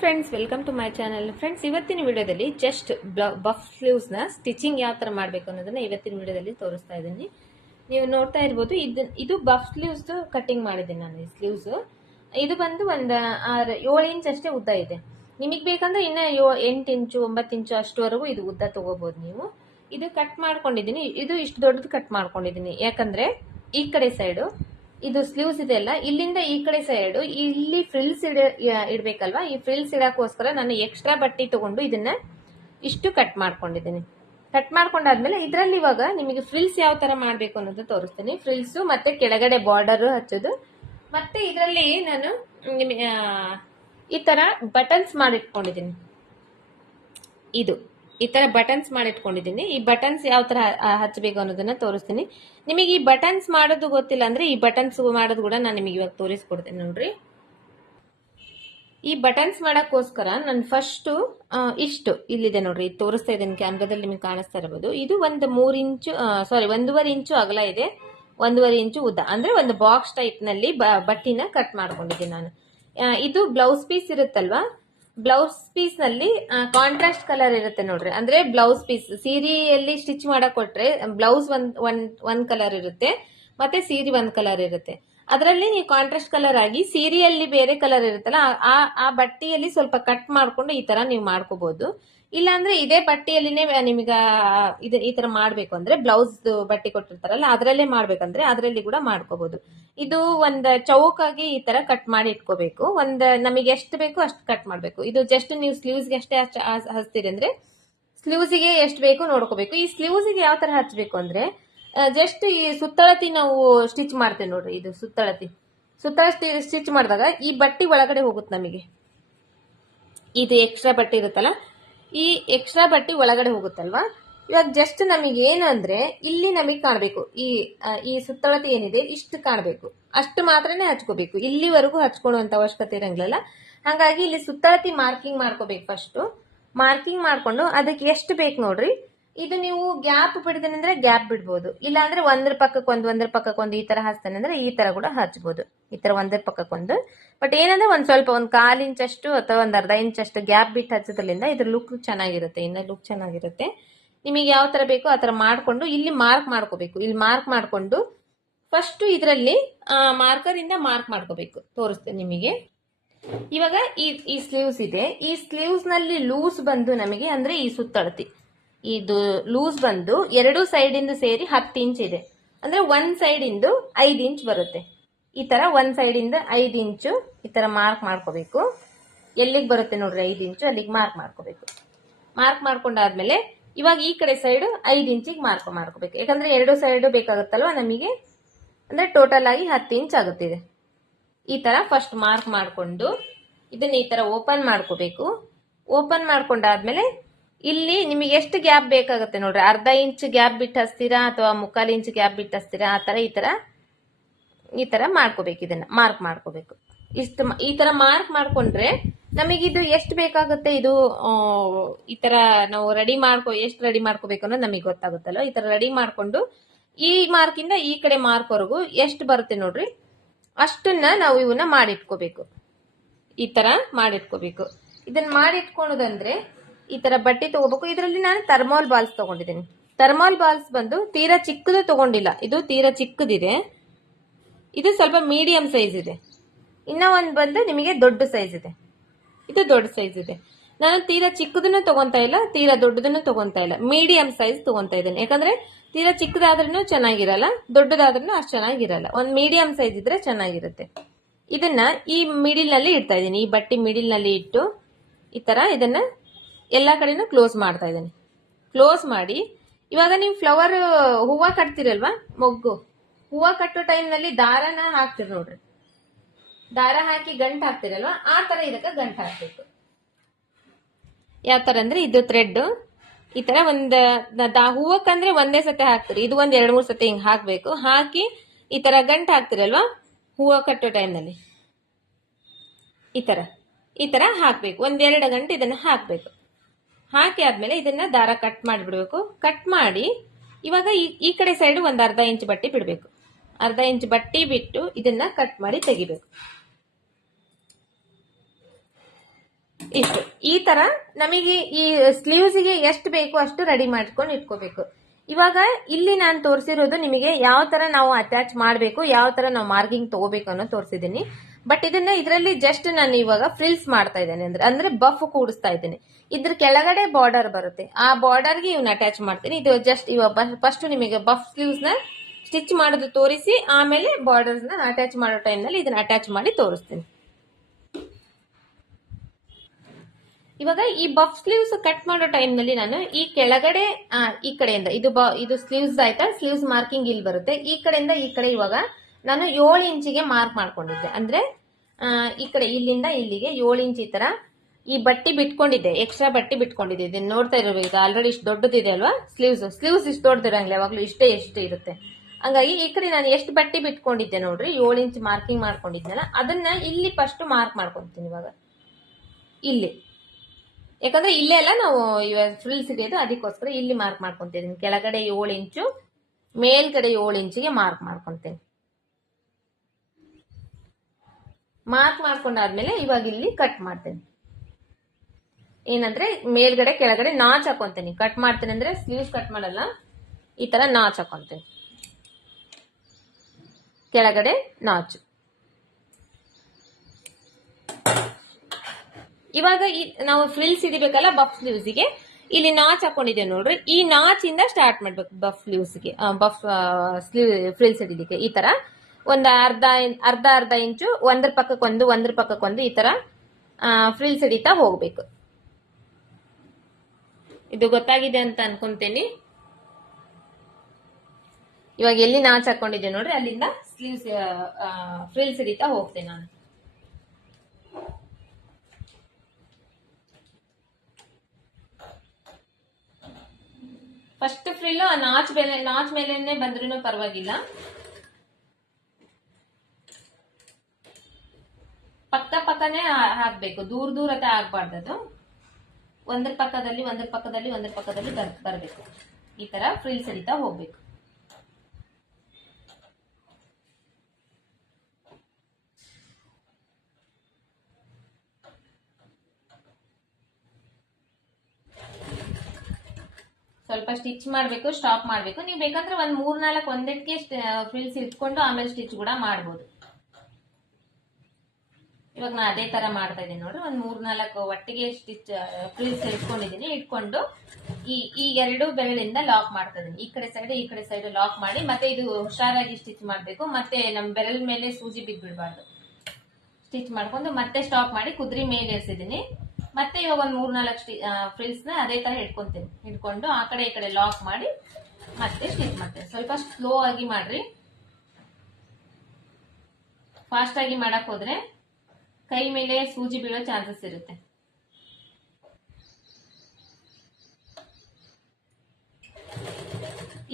Friends, welcome to my channel. Friends, ಇವತ್ತಿನ ವಿಡಿಯೋದಲ್ಲಿ just buff ಸ್ಲೀವ್ಸ್ನ stitching ಯಾವ ಥರ ಮಾಡಬೇಕು ಅನ್ನೋದನ್ನ ಇವತ್ತಿನ ವಿಡಿಯೋದಲ್ಲಿ ತೋರಿಸ್ತಾ ಇದ್ದೀನಿ. ನೀವು ನೋಡ್ತಾ ಇರ್ಬೋದು, ಇದು ಬಫ್ ಸ್ಲೀವ್ಸ್ ಕಟಿಂಗ್ ಮಾಡಿದ್ದೀನಿ ನಾನು. ಈ ಸ್ಲೀವ್ಸ್ ಇದು ಬಂದು ಒಂದು 7 ಇಂಚ್ ಅಷ್ಟೇ ಉದ್ದ ಇದೆ. ನಿಮಗೆ ಬೇಕಂದ್ರೆ ಇನ್ನು 8 ಇಂಚು 9 ಇಂಚು ಅಷ್ಟುವರೆಗೂ ಇದು ಉದ್ದ ತಗೋಬಹುದು ನೀವು. ಇದು ಕಟ್ ಮಾಡ್ಕೊಂಡಿದ್ದೀನಿ. ಇದು ಇಷ್ಟು ದೊಡ್ಡದು ಕಟ್ ಮಾಡ್ಕೊಂಡಿದ್ದೀನಿ, ಯಾಕಂದ್ರೆ ಈ ಕಡೆ ಸೈಡು ಇದು ಸ್ಲೀವ್ಸ್ ಇದೆ ಅಲ್ಲ, ಇಲ್ಲಿಂದ ಈ ಕಡೆ ಸೈಡ್ ಇಲ್ಲಿ ಫ್ರಿಲ್ಸ್ ಇಡ್ಬೇಕಲ್ವಾ, ಈ ಫ್ರಿಲ್ಸ್ ಇಡಕ್ಕೋಸ್ಕರ ನಾನು ಎಕ್ಸ್ಟ್ರಾ ಬಟ್ಟೆ ತಗೊಂಡು ಇದನ್ನ ಇಷ್ಟು ಕಟ್ ಮಾಡ್ಕೊಂಡಿದ್ದೀನಿ. ಕಟ್ ಮಾಡ್ಕೊಂಡಾದ್ಮೇಲೆ ಇದರಲ್ಲಿ ಇವಾಗ ನಿಮಗೆ ಫ್ರಿಲ್ಸ್ ಯಾವ ತರ ಮಾಡ್ಬೇಕು ಅನ್ನೋದು ತೋರಿಸ್ತೀನಿ. ಫ್ರಿಲ್ಸ್ ಮತ್ತೆ ಕೆಳಗಡೆ ಬಾರ್ಡರ್ ಹಚ್ಚೋದು, ಮತ್ತೆ ಇದರಲ್ಲಿ ನಾನು ಈ ತರ ಬಟನ್ಸ್ ಮಾಡಿಟ್ಕೊಂಡಿದ್ದೀನಿ. ಈ ತರ ಬಟನ್ಸ್ ಮಾಡಿಟ್ಕೊಂಡಿದ್ದೀನಿ. ಈ ಬಟನ್ಸ್ ಯಾವ ತರ ಹಚ್ಚಬೇಕು ಅನ್ನೋದನ್ನ ತೋರಿಸ್ತೀನಿ. ನಿಮಗೆ ಈ ಬಟನ್ಸ್ ಮಾಡೋದು ಗೊತ್ತಿಲ್ಲ ಅಂದ್ರೆ ಈ ಬಟನ್ಸ್ ಮಾಡೋದು ಕೂಡ ನಾನು ನಿಮಗೆ ಇವಾಗ ತೋರಿಸ್ಕೊಡ್ತೀನಿ ನೋಡ್ರಿ. ಈ ಬಟನ್ಸ್ ಮಾಡಕ್ಕೋಸ್ಕರ ನಾನು ಫಸ್ಟ್ ಇಷ್ಟು ಇಲ್ಲಿದೆ ನೋಡ್ರಿ, ತೋರಿಸ್ತಾ ಇದ್ದೀನಿ ಕ್ಯಾಮ್ರಾದಲ್ಲಿ, ನಿಮಗೆ ಕಾಣಿಸ್ತಾ ಇರಬಹುದು. ಇದು ಒಂದು 1.5 ಇಂಚು ಅಗಲ ಇದೆ, 1.5 ಇಂಚು ಉದ್ದ, ಅಂದ್ರೆ ಒಂದು ಬಾಕ್ಸ್ ಟೈಪ್ ನಲ್ಲಿ ಬಟ್ಟಿನ ಕಟ್ ಮಾಡ್ಕೊಂಡಿದ್ದೀನಿ ನಾನು. ಇದು ಬ್ಲೌಸ್ ಪೀಸ್ ಇರುತ್ತಲ್ವಾ, ಬ್ಲೌಸ್ ಪೀಸ್ ನಲ್ಲಿ ಕಾಂಟ್ರಾಸ್ಟ್ ಕಲರ್ ಇರುತ್ತೆ ನೋಡ್ರಿ. ಅಂದ್ರೆ ಬ್ಲೌಸ್ ಪೀಸ್ ಸೀರೆಯಲ್ಲಿ ಸ್ಟಿಚ್ ಮಾಡಕ್ ಕೊಟ್ರೆ ಬ್ಲೌಸ್ ಒಂದ್ ಕಲರ್ ಇರುತ್ತೆ, ಮತ್ತೆ ಸೀರೆ ಒಂದ್ ಕಲರ್ ಇರುತ್ತೆ. ಅದರಲ್ಲಿ ನೀವು ಕಾಂಟ್ರಾಸ್ಟ್ ಕಲರ್ ಆಗಿ ಸೀರೆಯಲ್ಲಿ ಬೇರೆ ಕಲರ್ ಇರುತ್ತಲ್ಲ, ಆ ಬಟ್ಟೆಯಲ್ಲಿ ಸ್ವಲ್ಪ ಕಟ್ ಮಾಡ್ಕೊಂಡು ಈ ತರ ನೀವು ಮಾಡ್ಕೋಬಹುದು. ಇಲ್ಲಾಂದ್ರೆ ಇದೇ ಬಟ್ಟೆಯಲ್ಲಿನೇ ನಿಮಗ ಈ ತರ ಮಾಡ್ಬೇಕು ಅಂದ್ರೆ ಬ್ಲೌಸ್ ಬಟ್ಟೆ ಕೊಟ್ಟಿರ್ತಾರಲ್ಲ ಅದರಲ್ಲೇ ಮಾಡ್ಬೇಕಂದ್ರೆ ಅದರಲ್ಲಿ ಕೂಡ ಮಾಡ್ಕೋಬಹುದು. ಇದು ಒಂದ್ ಚೌಕಾಗಿ ಈ ತರ ಕಟ್ ಮಾಡಿ ಇಟ್ಕೋಬೇಕು. ನಮಗೆ ಎಷ್ಟು ಬೇಕು ಅಷ್ಟು ಕಟ್ ಮಾಡ್ಬೇಕು. ಇದು ಜಸ್ಟ್ ನೀವು ಸ್ಲೀವ್ಸ್ಗೆ ಎಷ್ಟೇ ಹಚ್ತೀರಿ ಅಂದ್ರೆ ಸ್ಲೀವ್ಸ್ಗೆ ಎಷ್ಟು ಬೇಕು ನೋಡ್ಕೋಬೇಕು. ಈ ಸ್ಲೀವ್ಸ್ಗೆ ಯಾವ ತರ ಹಚ್ಬೇಕು ಅಂದ್ರೆ ಜಸ್ಟ್ ಈ ಸುತ್ತಳತಿ ನಾವು ಸ್ಟಿಚ್ ಮಾಡ್ತೇವೆ ನೋಡ್ರಿ. ಇದು ಸುತ್ತಳತಿ ಸ್ಟಿಚ್ ಮಾಡಿದಾಗ ಈ ಬಟ್ಟೆ ಒಳಗಡೆ ಹೋಗುತ್ತೆ ನಮಗೆ. ಇದು ಎಕ್ಸ್ಟ್ರಾ ಬಟ್ಟೆ ಇರುತ್ತಲ್ಲ, ಈ ಎಕ್ಸ್ಟ್ರಾ ಬಟ್ಟೆ ಒಳಗಡೆ ಹೋಗುತ್ತಲ್ವಾ. ಇವಾಗ ಜಸ್ಟ್ ನಮಗೆ ಏನು ಅಂದ್ರೆ ಇಲ್ಲಿ ನಮಗೆ ಕಾಣಬೇಕು, ಈ ಸುತ್ತಳತೆ ಏನಿದೆ ಇಷ್ಟು ಕಾಣಬೇಕು, ಅಷ್ಟು ಮಾತ್ರನೇ ಹಚ್ಕೋಬೇಕು. ಇಲ್ಲಿವರೆಗೂ ಹಚ್ಕೊಳ್ಳುವಂತ ಅವಶ್ಯಕತೆ ಇರಂಗಿಲ್ಲ. ಹಾಗಾಗಿ ಇಲ್ಲಿ ಸುತ್ತಳತಿ ಮಾರ್ಕಿಂಗ್ ಮಾಡ್ಕೋಬೇಕು. ಫಸ್ಟ್ ಮಾರ್ಕಿಂಗ್ ಮಾಡ್ಕೊಂಡು ಅದಕ್ಕೆ ಎಷ್ಟು ಬೇಕು ನೋಡ್ರಿ. ಇದು ನೀವು ಗ್ಯಾಪ್ ಬಿಡ್ತೇನೆ ಅಂದ್ರೆ ಗ್ಯಾಪ್ ಬಿಡ್ಬೋದು, ಇಲ್ಲ ಅಂದ್ರೆ ಒಂದ್ರ ಪಕ್ಕಕ್ಕೊಂದು ಈ ತರ ಹಚ್ತೇನೆ ಅಂದ್ರೆ ಈ ತರ ಕೂಡ ಹಚ್ಬೋದು. ಈ ತರ ಒಂದ್ರ ಪಕ್ಕಕ್ಕೊಂದು. ಬಟ್ ಏನಂದ್ರೆ ಒಂದ್ 1/4 ಇಂಚ್ ಅಷ್ಟು ಅಥವಾ ಒಂದ್ ಅರ್ಧ ಇಂಚ್ ಅಷ್ಟು ಗ್ಯಾಪ್ ಬಿಟ್ಟು ಹಚ್ಚೋದ್ರಿಂದ ಇದ್ರ ಲುಕ್ ಚೆನ್ನಾಗಿರುತ್ತೆ, ಇನ್ನ ಲುಕ್ ಚೆನ್ನಾಗಿರುತ್ತೆ. ನಿಮಗೆ ಯಾವ ತರ ಬೇಕೋ ಆ ತರ ಮಾಡ್ಕೊಂಡು ಇಲ್ಲಿ ಮಾರ್ಕ್ ಮಾಡ್ಕೋಬೇಕು. ಇಲ್ಲಿ ಮಾರ್ಕ್ ಮಾಡ್ಕೊಂಡು ಫಸ್ಟ್ ಇದರಲ್ಲಿ ಮಾರ್ಕರ್ ಇಂದ ಮಾರ್ಕ್ ಮಾಡ್ಕೋಬೇಕು. ತೋರಿಸ್ತೇನೆ ನಿಮಗೆ. ಇವಾಗ ಈ ಸ್ಲೀವ್ಸ್ ಇದೆ, ಈ ಸ್ಲೀವ್ಸ್ ನಲ್ಲಿ ಲೂಸ್ ಬಂದು ನಮಗೆ ಅಂದ್ರೆ ಈ ಸುತ್ತಳತಿ ಇದು ಲೂಸ್ ಬಂದು ಎರಡು ಸೈಡ್ ಇಂದ ಸೇರಿ 10 ಇಂಚ್ ಇದೆ. ಅಂದ್ರೆ ಒಂದ್ ಸೈಡ್ ಇಂದು 5 ಇಂಚ್ ಬರುತ್ತೆ. ಈ ತರ ಒಂದ್ ಸೈಡ್ ಇಂದ 5 ಇಂಚು ಈ ತರ ಮಾರ್ಕ್ ಮಾಡ್ಕೋಬೇಕು. ಎಲ್ಲಿಗೆ ಬರುತ್ತೆ ನೋಡ್ರಿ 5 ಇಂಚು ಅಲ್ಲಿಗೆ ಮಾರ್ಕ್ ಮಾಡ್ಕೋಬೇಕು. ಮಾರ್ಕ್ ಮಾಡ್ಕೊಂಡಾದ್ಮೇಲೆ ಇವಾಗ ಈ ಕಡೆ ಸೈಡ್ 5 ಇಂಚಿಗೆ ಮಾರ್ಕ್ ಮಾಡ್ಕೋಬೇಕು. ಯಾಕಂದ್ರೆ ಎರಡು ಸೈಡ್ ಬೇಕಾಗುತ್ತಲ್ವಾ ನಮಗೆ, ಅಂದ್ರೆ ಟೋಟಲ್ ಆಗಿ 10 ಇಂಚ್ ಆಗುತ್ತಿದೆ. ಈ ತರ ಫಸ್ಟ್ ಮಾರ್ಕ್ ಮಾಡ್ಕೊಂಡು ಇದನ್ನ ಈ ತರ ಓಪನ್ ಮಾಡ್ಕೋಬೇಕು. ಓಪನ್ ಮಾಡ್ಕೊಂಡಾದ್ಮೇಲೆ ಇಲ್ಲಿ ನಿಮಗೆ ಎಷ್ಟು ಗ್ಯಾಪ್ ಬೇಕಾಗುತ್ತೆ ನೋಡ್ರಿ, ಅರ್ಧ ಇಂಚ್ ಗ್ಯಾಪ್ ಬಿಟ್ಟು ಹಚ್ತೀರಾ ಅಥವಾ 1/4 ಇಂಚ್ ಗ್ಯಾಪ್ ಬಿಟ್ಟು ಹಚ್ತೀರಾ, ಆ ತರ ಈ ತರ ಮಾಡ್ಕೋಬೇಕು. ಇದನ್ನ ಮಾರ್ಕ್ ಮಾಡ್ಕೋಬೇಕು. ಈ ತರ ಮಾರ್ಕ್ ಮಾಡ್ಕೊಂಡ್ರೆ ನಮಗಿದು ಎಷ್ಟು ಬೇಕಾಗುತ್ತೆ, ಇದು ಈ ತರ ನಾವು ಎಷ್ಟು ರೆಡಿ ಮಾಡ್ಕೋಬೇಕು ಅನ್ನೋದು ನಮಗೆ ಗೊತ್ತಾಗುತ್ತಲ್ಲ. ಈ ತರ ರೆಡಿ ಮಾಡ್ಕೊಂಡು ಈ ಮಾರ್ಕ್ ಇಂದ ಈ ಕಡೆ ಮಾರ್ಕ್ ವರೆಗೂ ಎಷ್ಟು ಬರುತ್ತೆ ನೋಡ್ರಿ, ಅಷ್ಟನ್ನ ನಾವು ಇವನ್ನ ಮಾಡಿಟ್ಕೋಬೇಕು. ಈ ತರ ಮಾಡಿಟ್ಕೋಬೇಕು. ಇದನ್ನ ಮಾಡಿಟ್ಕೊಳ್ಳೋದಂದ್ರೆ ಈ ತರ ಬಟ್ಟೆ ತಗೋಬೇಕು. ಇದರಲ್ಲಿ ನಾನು ಥರ್ಮಾಲ್ ಬಾಲ್ಸ್ ತಗೊಂಡಿದ್ದೀನಿ. ಥರ್ಮಾಲ್ ಬಾಲ್ಸ್ ಬಂದು ತೀರಾ ಚಿಕ್ಕದು ತಗೊಂಡಿಲ್ಲ, ಇದು ತೀರಾ ಚಿಕ್ಕದಿದೆ. ಇದು ಸ್ವಲ್ಪ ಮೀಡಿಯಂ ಸೈಜ್ ಇದೆ. ಇನ್ನ ಒಂದ್ ಬಂದು ನಿಮಗೆ ದೊಡ್ಡ ಸೈಜ್ ಇದೆ. ಇದು ದೊಡ್ಡ ಸೈಜ್ ಇದೆ. ನಾನು ತೀರಾ ಚಿಕ್ಕದನ್ನು ತಗೊಂತಾ ಇಲ್ಲ, ತೀರಾ ದೊಡ್ಡದನ್ನು ತಗೊಂತಾ ಇಲ್ಲ, ಮೀಡಿಯಂ ಸೈಜ್ ತಗೊಂತಾ ಇದ್ದೇನೆ. ಯಾಕಂದ್ರೆ ತೀರಾ ಚಿಕ್ಕದಾದ್ರೂ ಚೆನ್ನಾಗಿರಲ್ಲ, ದೊಡ್ಡದಾದ್ರೂ ಅಷ್ಟು ಚೆನ್ನಾಗಿರಲ್ಲ. ಒಂದ್ ಮೀಡಿಯಂ ಸೈಜ್ ಇದ್ರೆ ಚೆನ್ನಾಗಿರುತ್ತೆ. ಇದನ್ನ ಈ ಮಿಡಿಲ್ ನಲ್ಲಿ ಇಡ್ತಾ ಇದ್ದೀನಿ. ಈ ಬಟ್ಟೆ ಮಿಡಿಲ್ ನಲ್ಲಿ ಇಟ್ಟು ಈ ತರ ಇದನ್ನ ಎಲ್ಲಾ ಕಡೆನೂ ಕ್ಲೋಸ್ ಮಾಡ್ತಾ ಇದ್ದೀನಿ. ಕ್ಲೋಸ್ ಮಾಡಿ ಇವಾಗ ನೀವು ಫ್ಲವರ್ ಹೂವ ಕಟ್ತಿರಲ್ವಾ, ಮೊಗ್ಗು ಹೂವ ಕಟ್ಟೋ ಟೈಮ್ ನಲ್ಲಿ ದಾರನ ಹಾಕ್ತಿರ್ ನೋಡ್ರಿ. ದಾರ ಹಾಕಿ ಗಂಟು ಹಾಕ್ತಿರಲ್ವಾ, ಆ ತರ ಇದಕ್ಕೆ ಗಂಟು ಹಾಕ್ಬೇಕು. ಯಾವ ತರ ಅಂದ್ರೆ ಇದು ಥ್ರೆಡ್ ಈ ತರ ಹೂವಕ್ಕಂದ್ರೆ ಒಂದೇ ಸತಿ ಹಾಕ್ತಿರಿ, ಇದು ಒಂದ್ 2-3 ಸತಿ ಹಿಂಗ್ ಹಾಕ್ಬೇಕು. ಹಾಕಿ ಈ ತರ ಗಂಟು ಹಾಕ್ತಿರಲ್ವಾ ಹೂವ ಕಟ್ಟೋ ಟೈಮ್ ನಲ್ಲಿ ಈ ತರ ಹಾಕ್ಬೇಕು. 1-2 ಗಂಟೆ ಇದನ್ನ ಹಾಕ್ಬೇಕು. ಹಾಕಿ ಆದ್ಮೇಲೆ ಇದನ್ನ ದಾರ ಕಟ್ ಮಾಡಿಬಿಡ್ಬೇಕು. ಕಟ್ ಮಾಡಿ ಇವಾಗ ಈ ಕಡೆ ಸೈಡ್ ಒಂದ್ ಅರ್ಧ ಇಂಚ್ ಬಟ್ಟೆ ಬಿಡ್ಬೇಕು. ಅರ್ಧ ಇಂಚ್ ಬಟ್ಟೆ ಬಿಟ್ಟು ಇದನ್ನ ಕಟ್ ಮಾಡಿ ತೆಗಿಬೇಕು. ಇಷ್ಟು ಈ ತರ ನಮಗೆ ಈ ಸ್ಲೀವ್ಸ್ಗೆ ಎಷ್ಟು ಬೇಕು ಅಷ್ಟು ರೆಡಿ ಮಾಡ್ಕೊಂಡು ಇಟ್ಕೋಬೇಕು. ಇವಾಗ ಇಲ್ಲಿ ನಾನು ತೋರಿಸಿರೋದು ನಿಮಗೆ ಯಾವ ತರ ನಾವು ಅಟ್ಯಾಚ್ ಮಾಡಬೇಕು, ಯಾವ ತರ ನಾವು ಮಾರ್ಕಿಂಗ್ ತಗೋಬೇಕು ಅನ್ನೋ ತೋರಿಸಿದೀನಿ. ಬಟ್ ಇದರಲ್ಲಿ ಜಸ್ಟ್ ನಾನು ಇವಾಗ ಫ್ರಿಲ್ಸ್ ಮಾಡ್ತಾ ಇದ್ದೇನೆ, ಅಂದ್ರೆ ಬಫ್ ಕೂಡಿಸ್ತಾ ಇದ್ದೇನೆ. ಇದ್ರ ಕೆಳಗಡೆ ಬಾರ್ಡರ್ ಬರುತ್ತೆ, ಆ ಬಾರ್ಡರ್ಗೆ ಇವನ್ನ ಅಟ್ಯಾಚ್ ಮಾಡ್ತೀನಿ. ಇದು ಜಸ್ಟ್ ಇವಾಗ ಫಸ್ಟ್ ನಿಮಗೆ ಬಫ್ ಸ್ಲೀವ್ಸ್ ನ ಸ್ಟಿಚ್ ಮಾಡೋದು ತೋರಿಸಿ, ಆಮೇಲೆ ಬಾರ್ಡರ್ಸ್ ನ ಅಟ್ಯಾಚ್ ಮಾಡೋ ಟೈಮ್ ನಲ್ಲಿ ಇದನ್ನ ಅಟ್ಯಾಚ್ ಮಾಡಿ ತೋರಿಸ್ತೀನಿ. ಇವಾಗ ಈ ಬಫ್ ಸ್ಲೀವ್ಸ್ ಕಟ್ ಮಾಡೋ ಟೈಮ್ ನಲ್ಲಿ ನಾನು ಈ ಕೆಳಗಡೆ ಈ ಕಡೆಯಿಂದ ಇದು ಸ್ಲೀವ್ಸ್ ಆಯ್ತಾ, ಸ್ಲೀವ್ಸ್ ಮಾರ್ಕಿಂಗ್ ಇಲ್ಲಿ ಬರುತ್ತೆ. ಈ ಕಡೆಯಿಂದ ಈ ಕಡೆ ಇವಾಗ ನಾನು 7 ಇಂಚಿಗೆ ಮಾರ್ಕ್ ಮಾಡ್ಕೊಂಡಿದ್ದೆ. ಅಂದ್ರೆ ಈ ಕಡೆ ಇಲ್ಲಿಂದ ಇಲ್ಲಿಗೆ 7 ಇಂಚ್ ಈ ತರ ಈ ಬಟ್ಟಿ ಬಿಟ್ಕೊಂಡಿದ್ದೆ, ಎಕ್ಸ್ಟ್ರಾ ಬಟ್ಟಿ ಬಿಟ್ಕೊಂಡಿದ್ದೆ. ಇದನ್ನ ನೋಡ್ತಾ ಇರಬೇಕು, ಆಲ್ರೆಡಿ ಇಷ್ಟು ದೊಡ್ಡದಿದೆ ಅಲ್ವಾ ಸ್ಲೀವ್ಸ್ ಇಷ್ಟು ದೊಡ್ಡದಿರಂಗಿಲ್ಲ, ಯಾವಾಗ್ಲೂ ಇಷ್ಟೇ ಇರುತ್ತೆ. ಹಂಗಾಗಿ ಈ ಕಡೆ ನಾನು ಎಷ್ಟು ಬಟ್ಟಿ ಬಿಟ್ಕೊಂಡಿದ್ದೆ ನೋಡ್ರಿ, 7 ಇಂಚ್ ಮಾರ್ಕಿಂಗ್ ಮಾಡ್ಕೊಂಡಿದ್ನಲ್ಲ, ಅದನ್ನ ಇಲ್ಲಿ ಫಸ್ಟ್ ಮಾರ್ಕ್ ಮಾಡ್ಕೊಂತೀನಿ. ಇವಾಗ ಇಲ್ಲಿ ಯಾಕಂದ್ರೆ ಇಲ್ಲೇ ಎಲ್ಲ ನಾವು ಫ್ರಿಲ್ಸ್ ಇದೆ, ಅದಕ್ಕೋಸ್ಕರ ಇಲ್ಲಿ ಮಾರ್ಕ್ ಮಾಡ್ಕೊಂತಿದ್ದೀನಿ. ಕೆಳಗಡೆ 7 ಇಂಚು, ಮೇಲ್ಗಡೆ 7 ಇಂಚಿಗೆ ಮಾರ್ಕ್ ಮಾಡ್ಕೊಂತೀನಿ. ಮಾರ್ಕ್ ಮಾಡ್ಕೊಂಡಾದ್ಮೇಲೆ ಇವಾಗ ಇಲ್ಲಿ ಕಟ್ ಮಾಡ್ತೇನೆ. ಏನಂದ್ರೆ ಮೇಲ್ಗಡೆ ಕೆಳಗಡೆ ನಾಚ್ ಹಾಕೊಂತೀನಿ. ಕಟ್ ಮಾಡ್ತೇನೆ ಅಂದ್ರೆ ಸ್ಲೀವ್ಸ್ ಕಟ್ ಮಾಡಲ್ಲ, ಈ ತರ ನಾಚ್ ಹಾಕೊಂತೀನಿ. ಕೆಳಗಡೆ ನಾಚ್. ಇವಾಗ ನಾವು ಫ್ರಿಲ್ಸ್ ಹಿಡಿಬೇಕಲ್ಲ ಬಫ್ ಸ್ಲೀವ್ಸ್ಗೆ, ಇಲ್ಲಿ ನಾಚ್ ಹಾಕೊಂಡಿದ್ದೇವೆ ನೋಡ್ರಿ, ಈ ನಾಚ್ ಇಂದ ಸ್ಟಾರ್ಟ್ ಮಾಡ್ಬೇಕು ಬಫ್ ಸ್ಲೀವ್ಸ್ಗೆ, ಬಫ್ ಫ್ರಿಲ್ಸ್ ಹಿಡಿಲಿಕ್ಕೆ. ಈ ತರ ಒಂದು ಅರ್ಧ ಇಂಚು ಒಂದ್ರ ಪಕ್ಕಕ್ಕೊಂದು ಈ ತರ ಫ್ರಿಲ್ಸ್ ಹಿಡಿತಾ ಹೋಗ್ಬೇಕು. ಇದು ಗೊತ್ತಾಗಿದೆ ಅಂತ ಅನ್ಕೊಂತೇನಿ. ಇವಾಗ ಎಲ್ಲಿ ನಾಚ್ ಹಾಕೊಂಡಿದ್ದೆ ನೋಡ್ರಿ, ಅಲ್ಲಿಂದ ಸ್ಲೀವ್ಸ್ ಫ್ರಿಲ್ಸ್ ಹಿಡಿತಾ ಹೋಗ್ತೇನೆ ನಾನು. ಫಸ್ಟ್ ಫ್ರಿಲ್ ನಾಚ್ ಮೇಲೆನೆ ಬಂದ್ರೂ ಪರವಾಗಿಲ್ಲ, ಪಕ್ಕನೇ ಹಾಕ್ಬೇಕು, ದೂರತೆ ಆಗ್ಬಾರ್ದದು. ಒಂದ್ರ ಪಕ್ಕದಲ್ಲಿ ಬರ್ಬೇಕು. ಈ ತರ ಫ್ರಿಲ್ಸ್ ಹಿಡಿತಾ ಹೋಗ್ಬೇಕು. ಸ್ವಲ್ಪ ಸ್ಟಿಚ್ ಮಾಡ್ಬೇಕು, ಸ್ಟಾಪ್ ಮಾಡ್ಬೇಕು. ನೀವು ಬೇಕಂದ್ರೆ ಒಂದ್ 3-4 ಒಂದಕ್ಕೆ ಫ್ರಿಲ್ಸ್ ಇಟ್ಕೊಂಡು ಆಮೇಲೆ ಸ್ಟಿಚ್ ಕೂಡ ಮಾಡ್ಬೋದು. ಇವಾಗ ನಾನು ಅದೇ ತರ ಮಾಡ್ತಾ ಇದ್ದೀನಿ ನೋಡ್ರಿ, ಒಂದ್ 3-4 ಒಟ್ಟಿಗೆ ಸ್ಟಿಚ್ ಫ್ರಿಲ್ಸ್ ಇಟ್ಕೊಂಡು ಈ 2 ಬೆರಳಿಂದ ಲಾಕ್ ಮಾಡ್ತಾ ಇದೀನಿ. ಈ ಕಡೆ ಸೈಡ್ ಲಾಕ್ ಮಾಡಿ, ಮತ್ತೆ ಇದು ಹುಷಾರಾಗಿ ಸ್ಟಿಚ್ ಮಾಡ್ಬೇಕು. ಮತ್ತೆ ನಮ್ ಬೆರಳ ಮೇಲೆ ಸೂಜಿ ಬಿದ್ಬಿಡ್ಬಾರ್ದು. ಸ್ಟಿಚ್ ಮಾಡ್ಕೊಂಡು ಮತ್ತೆ ಸ್ಟಾಪ್ ಮಾಡಿ ಕುದ್ರಿ ಮೇಲೆ ಇರಿಸಿದೀನಿ. ಮತ್ತೆ ಇವಾಗ ಒಂದ್ 3-4 ಫ್ರಿಲ್ಸ್ ನ ಅದೇ ತರ ಹಿಡ್ಕೊಂಡು ಆ ಕಡೆ ಈ ಕಡೆ ಲಾಕ್ ಮಾಡಿ ಮತ್ತೆ ಸ್ಟಿಚ್ ಮಾಡ್ತೇನೆ. ಸ್ವಲ್ಪ ಸ್ಲೋ ಆಗಿ ಮಾಡ್ರಿ, ಫಾಸ್ಟ್ ಆಗಿ ಮಾಡಕ್ ಹೋದ್ರೆ ಕೈ ಮೇಲೆ ಸೂಜಿ ಬೀಳೋ ಚಾನ್ಸಸ್ ಇರುತ್ತೆ.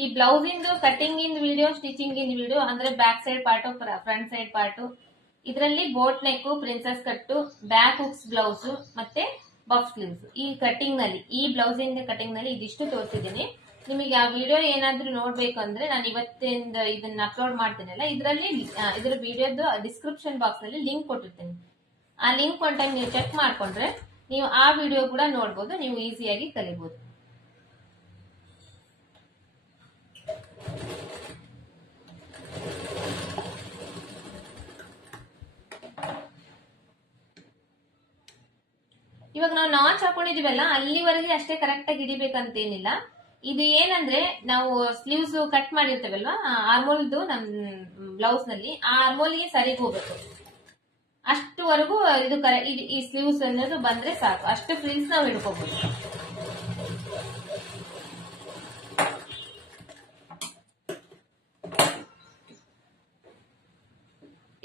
ಈ ಬ್ಲೌಸ್ ಇಂದು ಕಟಿಂಗ್ ಇಂದ ವಿಡಿಯೋ, ಸ್ಟಿಚಿಂಗ್ ಇಂದ ವಿಡಿಯೋ, ಅಂದ್ರೆ back side part, front side part, ಇದರಲ್ಲಿ ಬೋಟ್ ನೆಕ್, ಪ್ರಿನ್ಸೆಸ್ ಕಟ್ಟು, ಬ್ಯಾಕ್ ಹುಕ್ಸ್ ಬ್ಲೌಸ್ ಮತ್ತೆ ಬಫ್ ಸ್ಲೀವ್ಸ್. ಈ ಕಟಿಂಗ್ ನಲ್ಲಿ, ಈ ಬ್ಲೌಸ್ ಇಂದ ಕಟಿಂಗ್ ನಲ್ಲಿ ಇದಿಷ್ಟು ತೋರಿಸಿದ್ದೀನಿ. ನಿಮಗೆ ಆ ವಿಡಿಯೋ ಏನಾದ್ರೂ ನೋಡ್ಬೇಕು ಅಂದ್ರೆ ನಾನು ಇವತ್ತಿಂದ ಇದನ್ನ ಅಪ್ಲೋಡ್ ಮಾಡ್ತೀನಲ್ಲ, ಇದ್ರ ವಿಡಿಯೋದ ಡಿಸ್ಕ್ರಿಪ್ಷನ್ ಬಾಕ್ಸ್ ನಲ್ಲಿ ಲಿಂಕ್ ಕೊಟ್ಟಿರ್ತೀನಿ. ಆ ಲಿಂಕ್ ಒನ್ ಟೈಮ್ ನೀವು ಚೆಕ್ ಮಾಡ್ಕೊಂಡ್ರೆ ನೀವು ಆ ವಿಡಿಯೋ ಕೂಡ ನೋಡ್ಬೋದು, ನೀವು ಈಸಿಯಾಗಿ ಕಲಿಬಹುದು. ಇವಾಗ ನಾವು ನಾಚ್ ಹಾಕೊಂಡಿದೀವಲ್ಲ, ಅಲ್ಲಿವರೆಗೆ ಅಷ್ಟೇ ಕರೆಕ್ಟ್ ಆಗಿ ಹಿಡಿಬೇಕಂತೇನಿಲ್ಲ. ಇದು ಏನಂದ್ರೆ ನಾವು ಸ್ಲೀವ್ಸ್ ಕಟ್ ಮಾಡಿರ್ತೇವಲ್ವಾ, ಆರ್ಮೋಲ್ದು ನಮ್ ಬ್ಲೌಸ್ ನಲ್ಲಿ ಆ ಆರ್ಮೋಲ್ಗೆ ಸರಿಗೆ ಹೋಗ್ಬೇಕು. ಅಷ್ಟುವರೆಗೂ ಇದು ಈ ಸ್ಲೀವ್ಸ್ ಅನ್ನೋದು ಬಂದ್ರೆ ಸಾಕು, ಅಷ್ಟು ಫ್ರಿಲ್ಸ್ ನಾವು ಹಿಡ್ಕೋಬಹುದು.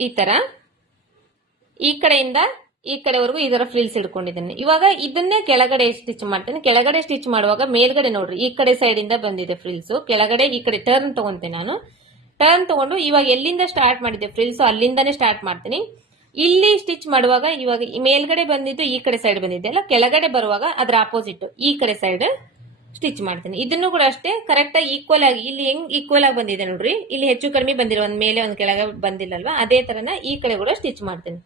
ಈ ತರ ಈ ಕಡೆಯಿಂದ ಈ ಕಡೆವರೆಗೂ ಇದರ ಫ್ರಿಲ್ಸ್ ಹಿಡ್ಕೊಂಡಿದ್ದೇನೆ. ಇವಾಗ ಇದನ್ನೇ ಕೆಳಗಡೆ ಸ್ಟಿಚ್ ಮಾಡ್ತೇನೆ. ಕೆಳಗಡೆ ಸ್ಟಿಚ್ ಮಾಡುವಾಗ ಮೇಲ್ಗಡೆ ನೋಡ್ರಿ, ಈ ಕಡೆ ಸೈಡ್ ಇಂದ ಬಂದಿದೆ ಫ್ರಿಲ್ಸ್, ಕೆಳಗಡೆ ಈ ಕಡೆ ಟರ್ನ್ ತಗೊಂತೇನೆ ನಾನು. ಟರ್ನ್ ತಗೊಂಡು ಇವಾಗ ಎಲ್ಲಿಂದ ಸ್ಟಾರ್ಟ್ ಮಾಡಿದೆ ಫ್ರಿಲ್ಸ್ ಅಲ್ಲಿಂದಾನೇ ಸ್ಟಾರ್ಟ್ ಮಾಡ್ತೀನಿ. ಇಲ್ಲಿ ಸ್ಟಿಚ್ ಮಾಡುವಾಗ ಇವಾಗ ಮೇಲ್ಗಡೆ ಬಂದಿದ್ದು ಈ ಕಡೆ ಸೈಡ್ ಬಂದಿದೆ ಅಲ್ಲ, ಕೆಳಗಡೆ ಬರುವಾಗ ಅದ್ರ ಆಪೋಸಿಟ್ ಈ ಕಡೆ ಸೈಡ್ ಸ್ಟಿಚ್ ಮಾಡ್ತೀನಿ. ಇದನ್ನು ಕೂಡ ಅಷ್ಟೇ ಕರೆಕ್ಟ್ ಆಗಿ ಈಕ್ವಲ್ ಆಗಿ, ಇಲ್ಲಿ ಹೆಂಗ್ ಈಕ್ವಲ್ ಆಗಿ ಬಂದಿದೆ ನೋಡ್ರಿ, ಇಲ್ಲಿ ಹೆಚ್ಚು ಕಡಿಮೆ ಬಂದಿರೋ, ಒಂದ್ ಮೇಲೆ ಒಂದ್ ಕೆಳಗೆ ಬಂದಿಲ್ಲಲ್ವಾ, ಅದೇ ತರನ ಈ ಕಡೆ ಕೂಡ ಸ್ಟಿಚ್ ಮಾಡ್ತೀನಿ.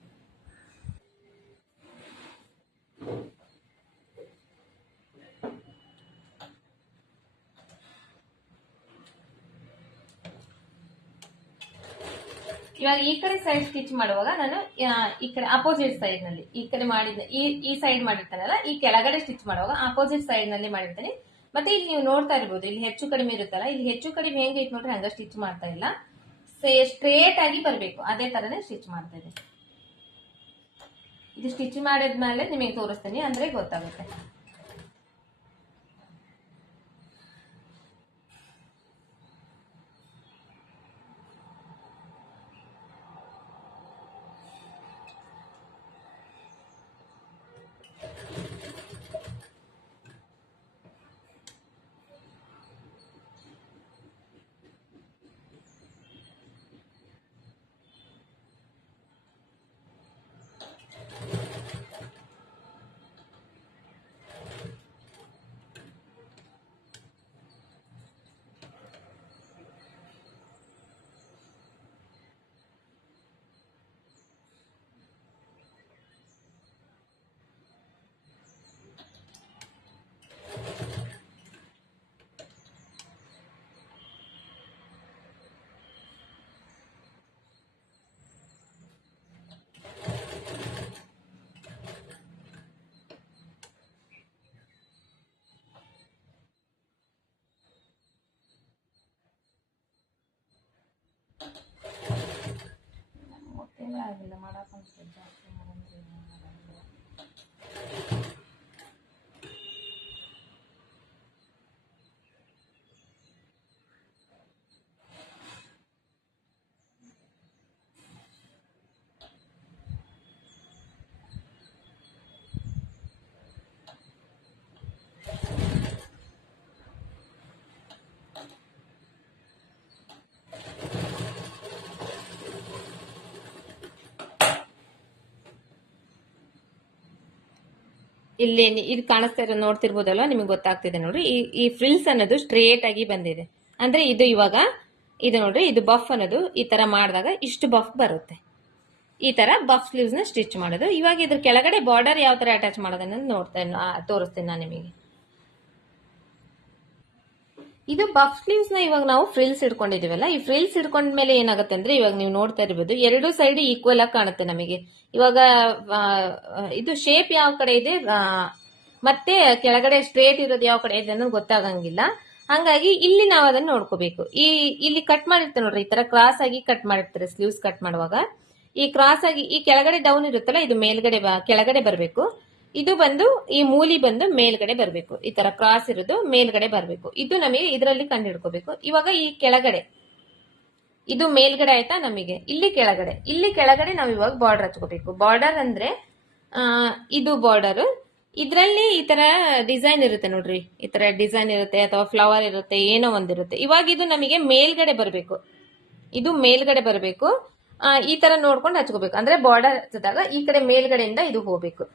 ಇವಾಗ ಈ ಕಡೆ ಸೈಡ್ ಸ್ಟಿಚ್ ಮಾಡುವಾಗ ನಾನು ಈ ಕಡೆ ಅಪೋಸಿಟ್ ಸೈಡ್ ನಲ್ಲಿ ಈ ಕಡೆ ಮಾಡಿದ ಈ ಸೈಡ್ ಮಾಡಿರ್ತಾನಲ್ಲ, ಈ ಕೆಳಗಡೆ ಸ್ಟಿಚ್ ಮಾಡುವಾಗ ಅಪೋಸಿಟ್ ಸೈಡ್ ನಲ್ಲಿ ಮಾಡಿರ್ತಾನೆ. ಮತ್ತೆ ಇಲ್ಲಿ ನೀವು ನೋಡ್ತಾ ಇರ್ಬೋದು, ಇಲ್ಲಿ ಹೆಚ್ಚು ಕಡಿಮೆ ಇರುತ್ತಲ್ಲ, ಇಲ್ಲಿ ಹೆಚ್ಚು ಕಡಿಮೆ ಹೆಂಗೈತೆ ನೋಡ್ರಿ, ಹಂಗ ಸ್ಟಿಚ್ ಮಾಡ್ತಾ ಇಲ್ಲ, ಸ್ಟ್ರೇಟ್ ಆಗಿ ಬರ್ಬೇಕು, ಅದೇ ತರನೇ ಸ್ಟಿಚ್ ಮಾಡ್ತಾ ಇದೆ. ಇದು ಸ್ಟಿಚ್ ಮಾಡಿದ್ಮೇಲೆ ನಿಮಗೆ ತೋರಿಸ್ತೀನಿ, ಅಂದ್ರೆ ಗೊತ್ತಾಗುತ್ತೆ. ಆಗಿಲ್ಲ ಮಾಡಕ್ ಜಾಸ್ತಿ ಇಲ್ಲಿ ಇದು ಕಾಣಿಸ್ತಾ ಇರೋ ನೋಡ್ತಿರ್ಬೋದಲ್ಲ, ನಿಮಗೆ ಗೊತ್ತಾಗ್ತಿದೆ ನೋಡ್ರಿ. ಈ ಫ್ರಿಲ್ಸ್ ಅನ್ನೋದು ಸ್ಟ್ರೇಟ್ ಆಗಿ ಬಂದಿದೆ, ಅಂದ್ರೆ ಇದು ಇವಾಗ ಇದು ನೋಡ್ರಿ, ಇದು ಬಫ್ ಅನ್ನೋದು ಈ ತರ ಮಾಡಿದಾಗ ಇಷ್ಟು ಬಫ್ ಬರುತ್ತೆ. ಈ ತರ ಬಫ್ ಸ್ಲೀವ್ಸ್ ನ ಸ್ಟಿಚ್ ಮಾಡೋದು. ಇವಾಗ ಇದ್ರ ಕೆಳಗಡೆ ಬಾರ್ಡರ್ ಯಾವ ತರ ಅಟ್ಯಾಚ್ ಮಾಡೋದನ್ನ ತೋರಿಸ್ತೀನಿ ನಾನು ನಿಮಗೆ. ಇದು ಬಫ್ ಸ್ಲೀವ್ಸ್ ನ ಇವಾಗ ನಾವು ಫ್ರಿಲ್ಸ್ ಇಟ್ಕೊಂಡಿದೀವಲ್ಲ, ಈ ಫ್ರಿಲ್ಸ್ ಇಟ್ಕೊಂಡ್ಮೇಲೆ ಏನಾಗುತ್ತೆ ಅಂದ್ರೆ, ಇವಾಗ ನೀವು ನೋಡ್ತಾ ಇರ್ಬೋದು, ಎರಡು ಸೈಡ್ ಈಕ್ವಲ್ ಆಗಿ ಕಾಣುತ್ತೆ ನಮಗೆ. ಇವಾಗ ಇದು ಶೇಪ್ ಯಾವ ಕಡೆ ಇದೆ ಮತ್ತೆ ಕೆಳಗಡೆ ಸ್ಟ್ರೇಟ್ ಇರೋದು ಯಾವ ಕಡೆ ಇದೆ ಅನ್ನೋದು ಗೊತ್ತಾಗಂಗಿಲ್ಲ. ಹಂಗಾಗಿ ಇಲ್ಲಿ ನಾವು ಅದನ್ನ ನೋಡ್ಕೋಬೇಕು. ಇಲ್ಲಿ ಕಟ್ ಮಾಡಿರ್ತಾರೆ ನೋಡ್ರಿ, ಈ ತರ ಕ್ರಾಸ್ ಆಗಿ ಕಟ್ ಮಾಡಿರ್ತಾರೆ ಸ್ಲೀವ್ಸ್ ಕಟ್ ಮಾಡುವಾಗ. ಈ ಕ್ರಾಸ್ ಆಗಿ ಈ ಕೆಳಗಡೆ ಡೌನ್ ಇರುತ್ತಲ್ಲ, ಇದು ಮೇಲ್ಗಡೆ ಕೆಳಗಡೆ ಬರಬೇಕು. ಇದು ಬಂದು ಈ ಮೂಲಿ ಬಂದು ಮೇಲ್ಗಡೆ ಬರಬೇಕು. ಈ ತರ ಕ್ರಾಸ್ ಇರೋದು ಮೇಲ್ಗಡೆ ಬರಬೇಕು. ಇದು ನಮಗೆ ಇದರಲ್ಲಿ ಕಂಡು ಹಿಡ್ಕೋಬೇಕು. ಇವಾಗ ಈ ಕೆಳಗಡೆ ಇದು ಮೇಲ್ಗಡೆ ಆಯ್ತಾ, ನಮಗೆ ಇಲ್ಲಿ ಕೆಳಗಡೆ ನಾವು ಇವಾಗ ಬಾರ್ಡರ್ ಹಚ್ಕೋಬೇಕು. ಬಾರ್ಡರ್ ಅಂದ್ರೆ ಇದು ಬಾರ್ಡರ್, ಇದ್ರಲ್ಲಿ ಈ ತರ ಡಿಸೈನ್ ಇರುತ್ತೆ ನೋಡ್ರಿ, ಈ ತರ ಡಿಸೈನ್ ಇರುತ್ತೆ ಅಥವಾ ಫ್ಲವರ್ ಇರುತ್ತೆ, ಏನೋ ಒಂದಿರುತ್ತೆ. ಇವಾಗ ಇದು ನಮಗೆ ಮೇಲ್ಗಡೆ ಬರಬೇಕು, ಇದು ಮೇಲ್ಗಡೆ ಬರಬೇಕು. ಈ ತರ ನೋಡ್ಕೊಂಡು ಹಚ್ಕೋಬೇಕು. ಅಂದ್ರೆ ಬಾರ್ಡರ್ ಹಚ್ಚಿದಾಗ ಈ ಕಡೆ ಮೇಲ್ಗಡೆಯಿಂದ ಇದು ಹೋಗ್ಬೇಕು.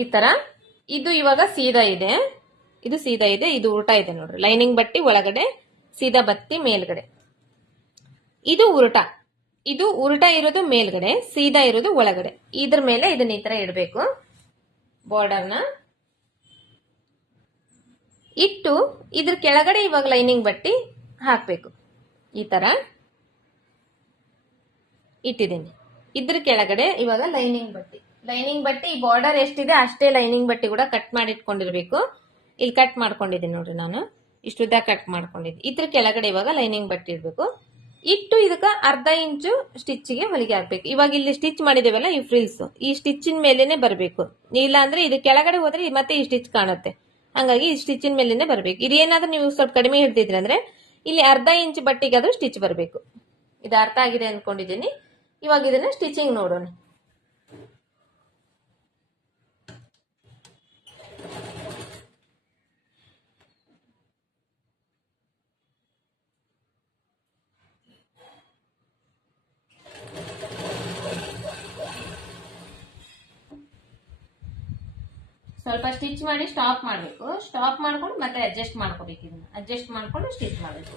ಈ ತರ ಇದು ಇವಾಗ ಸೀದಾ ಇದೆ, ಇದು ಸೀದಾ ಇದೆ, ಇದು ಉಲ್ಟಾ ಇದೆ ನೋಡ್ರಿ. ಲೈನಿಂಗ್ ಬಟ್ಟಿ ಒಳಗಡೆ, ಸೀದಾ ಬತ್ತಿ ಮೇಲ್ಗಡೆ. ಇದು ಉಲ್ಟಾ ಇರೋದು ಮೇಲ್ಗಡೆ, ಸೀದಾ ಇರೋದು ಒಳಗಡೆ. ಇದ್ರ ಮೇಲೆ ಇದನ್ನ ಈ ತರ ಇಡಬೇಕು. ಬಾರ್ಡರ್ನ ಇಟ್ಟು ಇದ್ರ ಕೆಳಗಡೆ ಇವಾಗ ಲೈನಿಂಗ್ ಬಟ್ಟಿ ಹಾಕ್ಬೇಕು. ಈ ತರ ಇಟ್ಟಿದ್ದೀನಿ. ಇದ್ರ ಕೆಳಗಡೆ ಇವಾಗ ಲೈನಿಂಗ್ ಬಟ್ಟಿ ಈ ಬಾರ್ಡರ್ ಎಷ್ಟಿದೆ ಅಷ್ಟೇ ಲೈನಿಂಗ್ ಬಟ್ಟಿ ಕೂಡ ಕಟ್ ಮಾಡಿ ಇಟ್ಕೊಂಡಿರ್ಬೇಕು. ಇಲ್ಲಿ ಕಟ್ ಮಾಡ್ಕೊಂಡಿದ್ದೀನಿ ನೋಡ್ರಿ, ನಾನು ಇಷ್ಟುದ್ದ ಕಟ್ ಮಾಡ್ಕೊಂಡಿದ್ದೀನಿ. ಇದ್ರ ಕೆಳಗಡೆ ಇವಾಗ ಲೈನಿಂಗ್ ಬಟ್ಟಿ ಇಡ್ಬೇಕು. ಇಟ್ಟು ಇದಕ್ಕ ಅರ್ಧ ಇಂಚು ಸ್ಟಿಚ್ಗೆ ಹೊಲಿಗೆ ಹಾಕ್ಬೇಕು. ಇವಾಗ ಇಲ್ಲಿ ಸ್ಟಿಚ್ ಮಾಡಿದೇವಲ್ಲ, ಈ ಫ್ರಿಲ್ಸ್ ಈ ಸ್ಟಿಚಿನ ಮೇಲೇನೆ ಬರಬೇಕು. ಇಲ್ಲ ಅಂದ್ರೆ ಇದು ಕೆಳಗಡೆ ಹೋದ್ರೆ ಮತ್ತೆ ಈ ಸ್ಟಿಚ್ ಕಾಣುತ್ತೆ. ಹಂಗಾಗಿ ಈ ಸ್ಟಿಚಿನ ಮೇಲೇನೆ ಬರಬೇಕು. ಇದೇನಾದ್ರೂ ನೀವು ಸ್ವಲ್ಪ ಕಡಿಮೆ ಹಿಡ್ದಿದ್ರಿ ಅಂದ್ರೆ ಇಲ್ಲಿ ಅರ್ಧ ಇಂಚ್ ಬಟ್ಟಿಗೆ ಅದು ಸ್ಟಿಚ್ ಬರಬೇಕು. ಇದು ಅರ್ಥ ಆಗಿದೆ ಅನ್ಕೊಂಡಿದ್ದೀನಿ. ಇವಾಗ ಇದನ್ನ ಸ್ಟಿಚಿಂಗ್ ನೋಡೋಣ. ಸ್ವಲ್ಪ ಸ್ಟಿಚ್ ಮಾಡಿ ಸ್ಟಾಪ್ ಮಾಡಬೇಕು. ಸ್ಟಾಪ್ ಮಾಡ್ಕೊಂಡು ಮತ್ತೆ ಅಡ್ಜಸ್ಟ್ ಮಾಡ್ಕೋಬೇಕು. ಇದನ್ನ ಅಡ್ಜಸ್ಟ್ ಮಾಡ್ಕೊಂಡು ಸ್ಟಿಚ್ ಮಾಡಬೇಕು.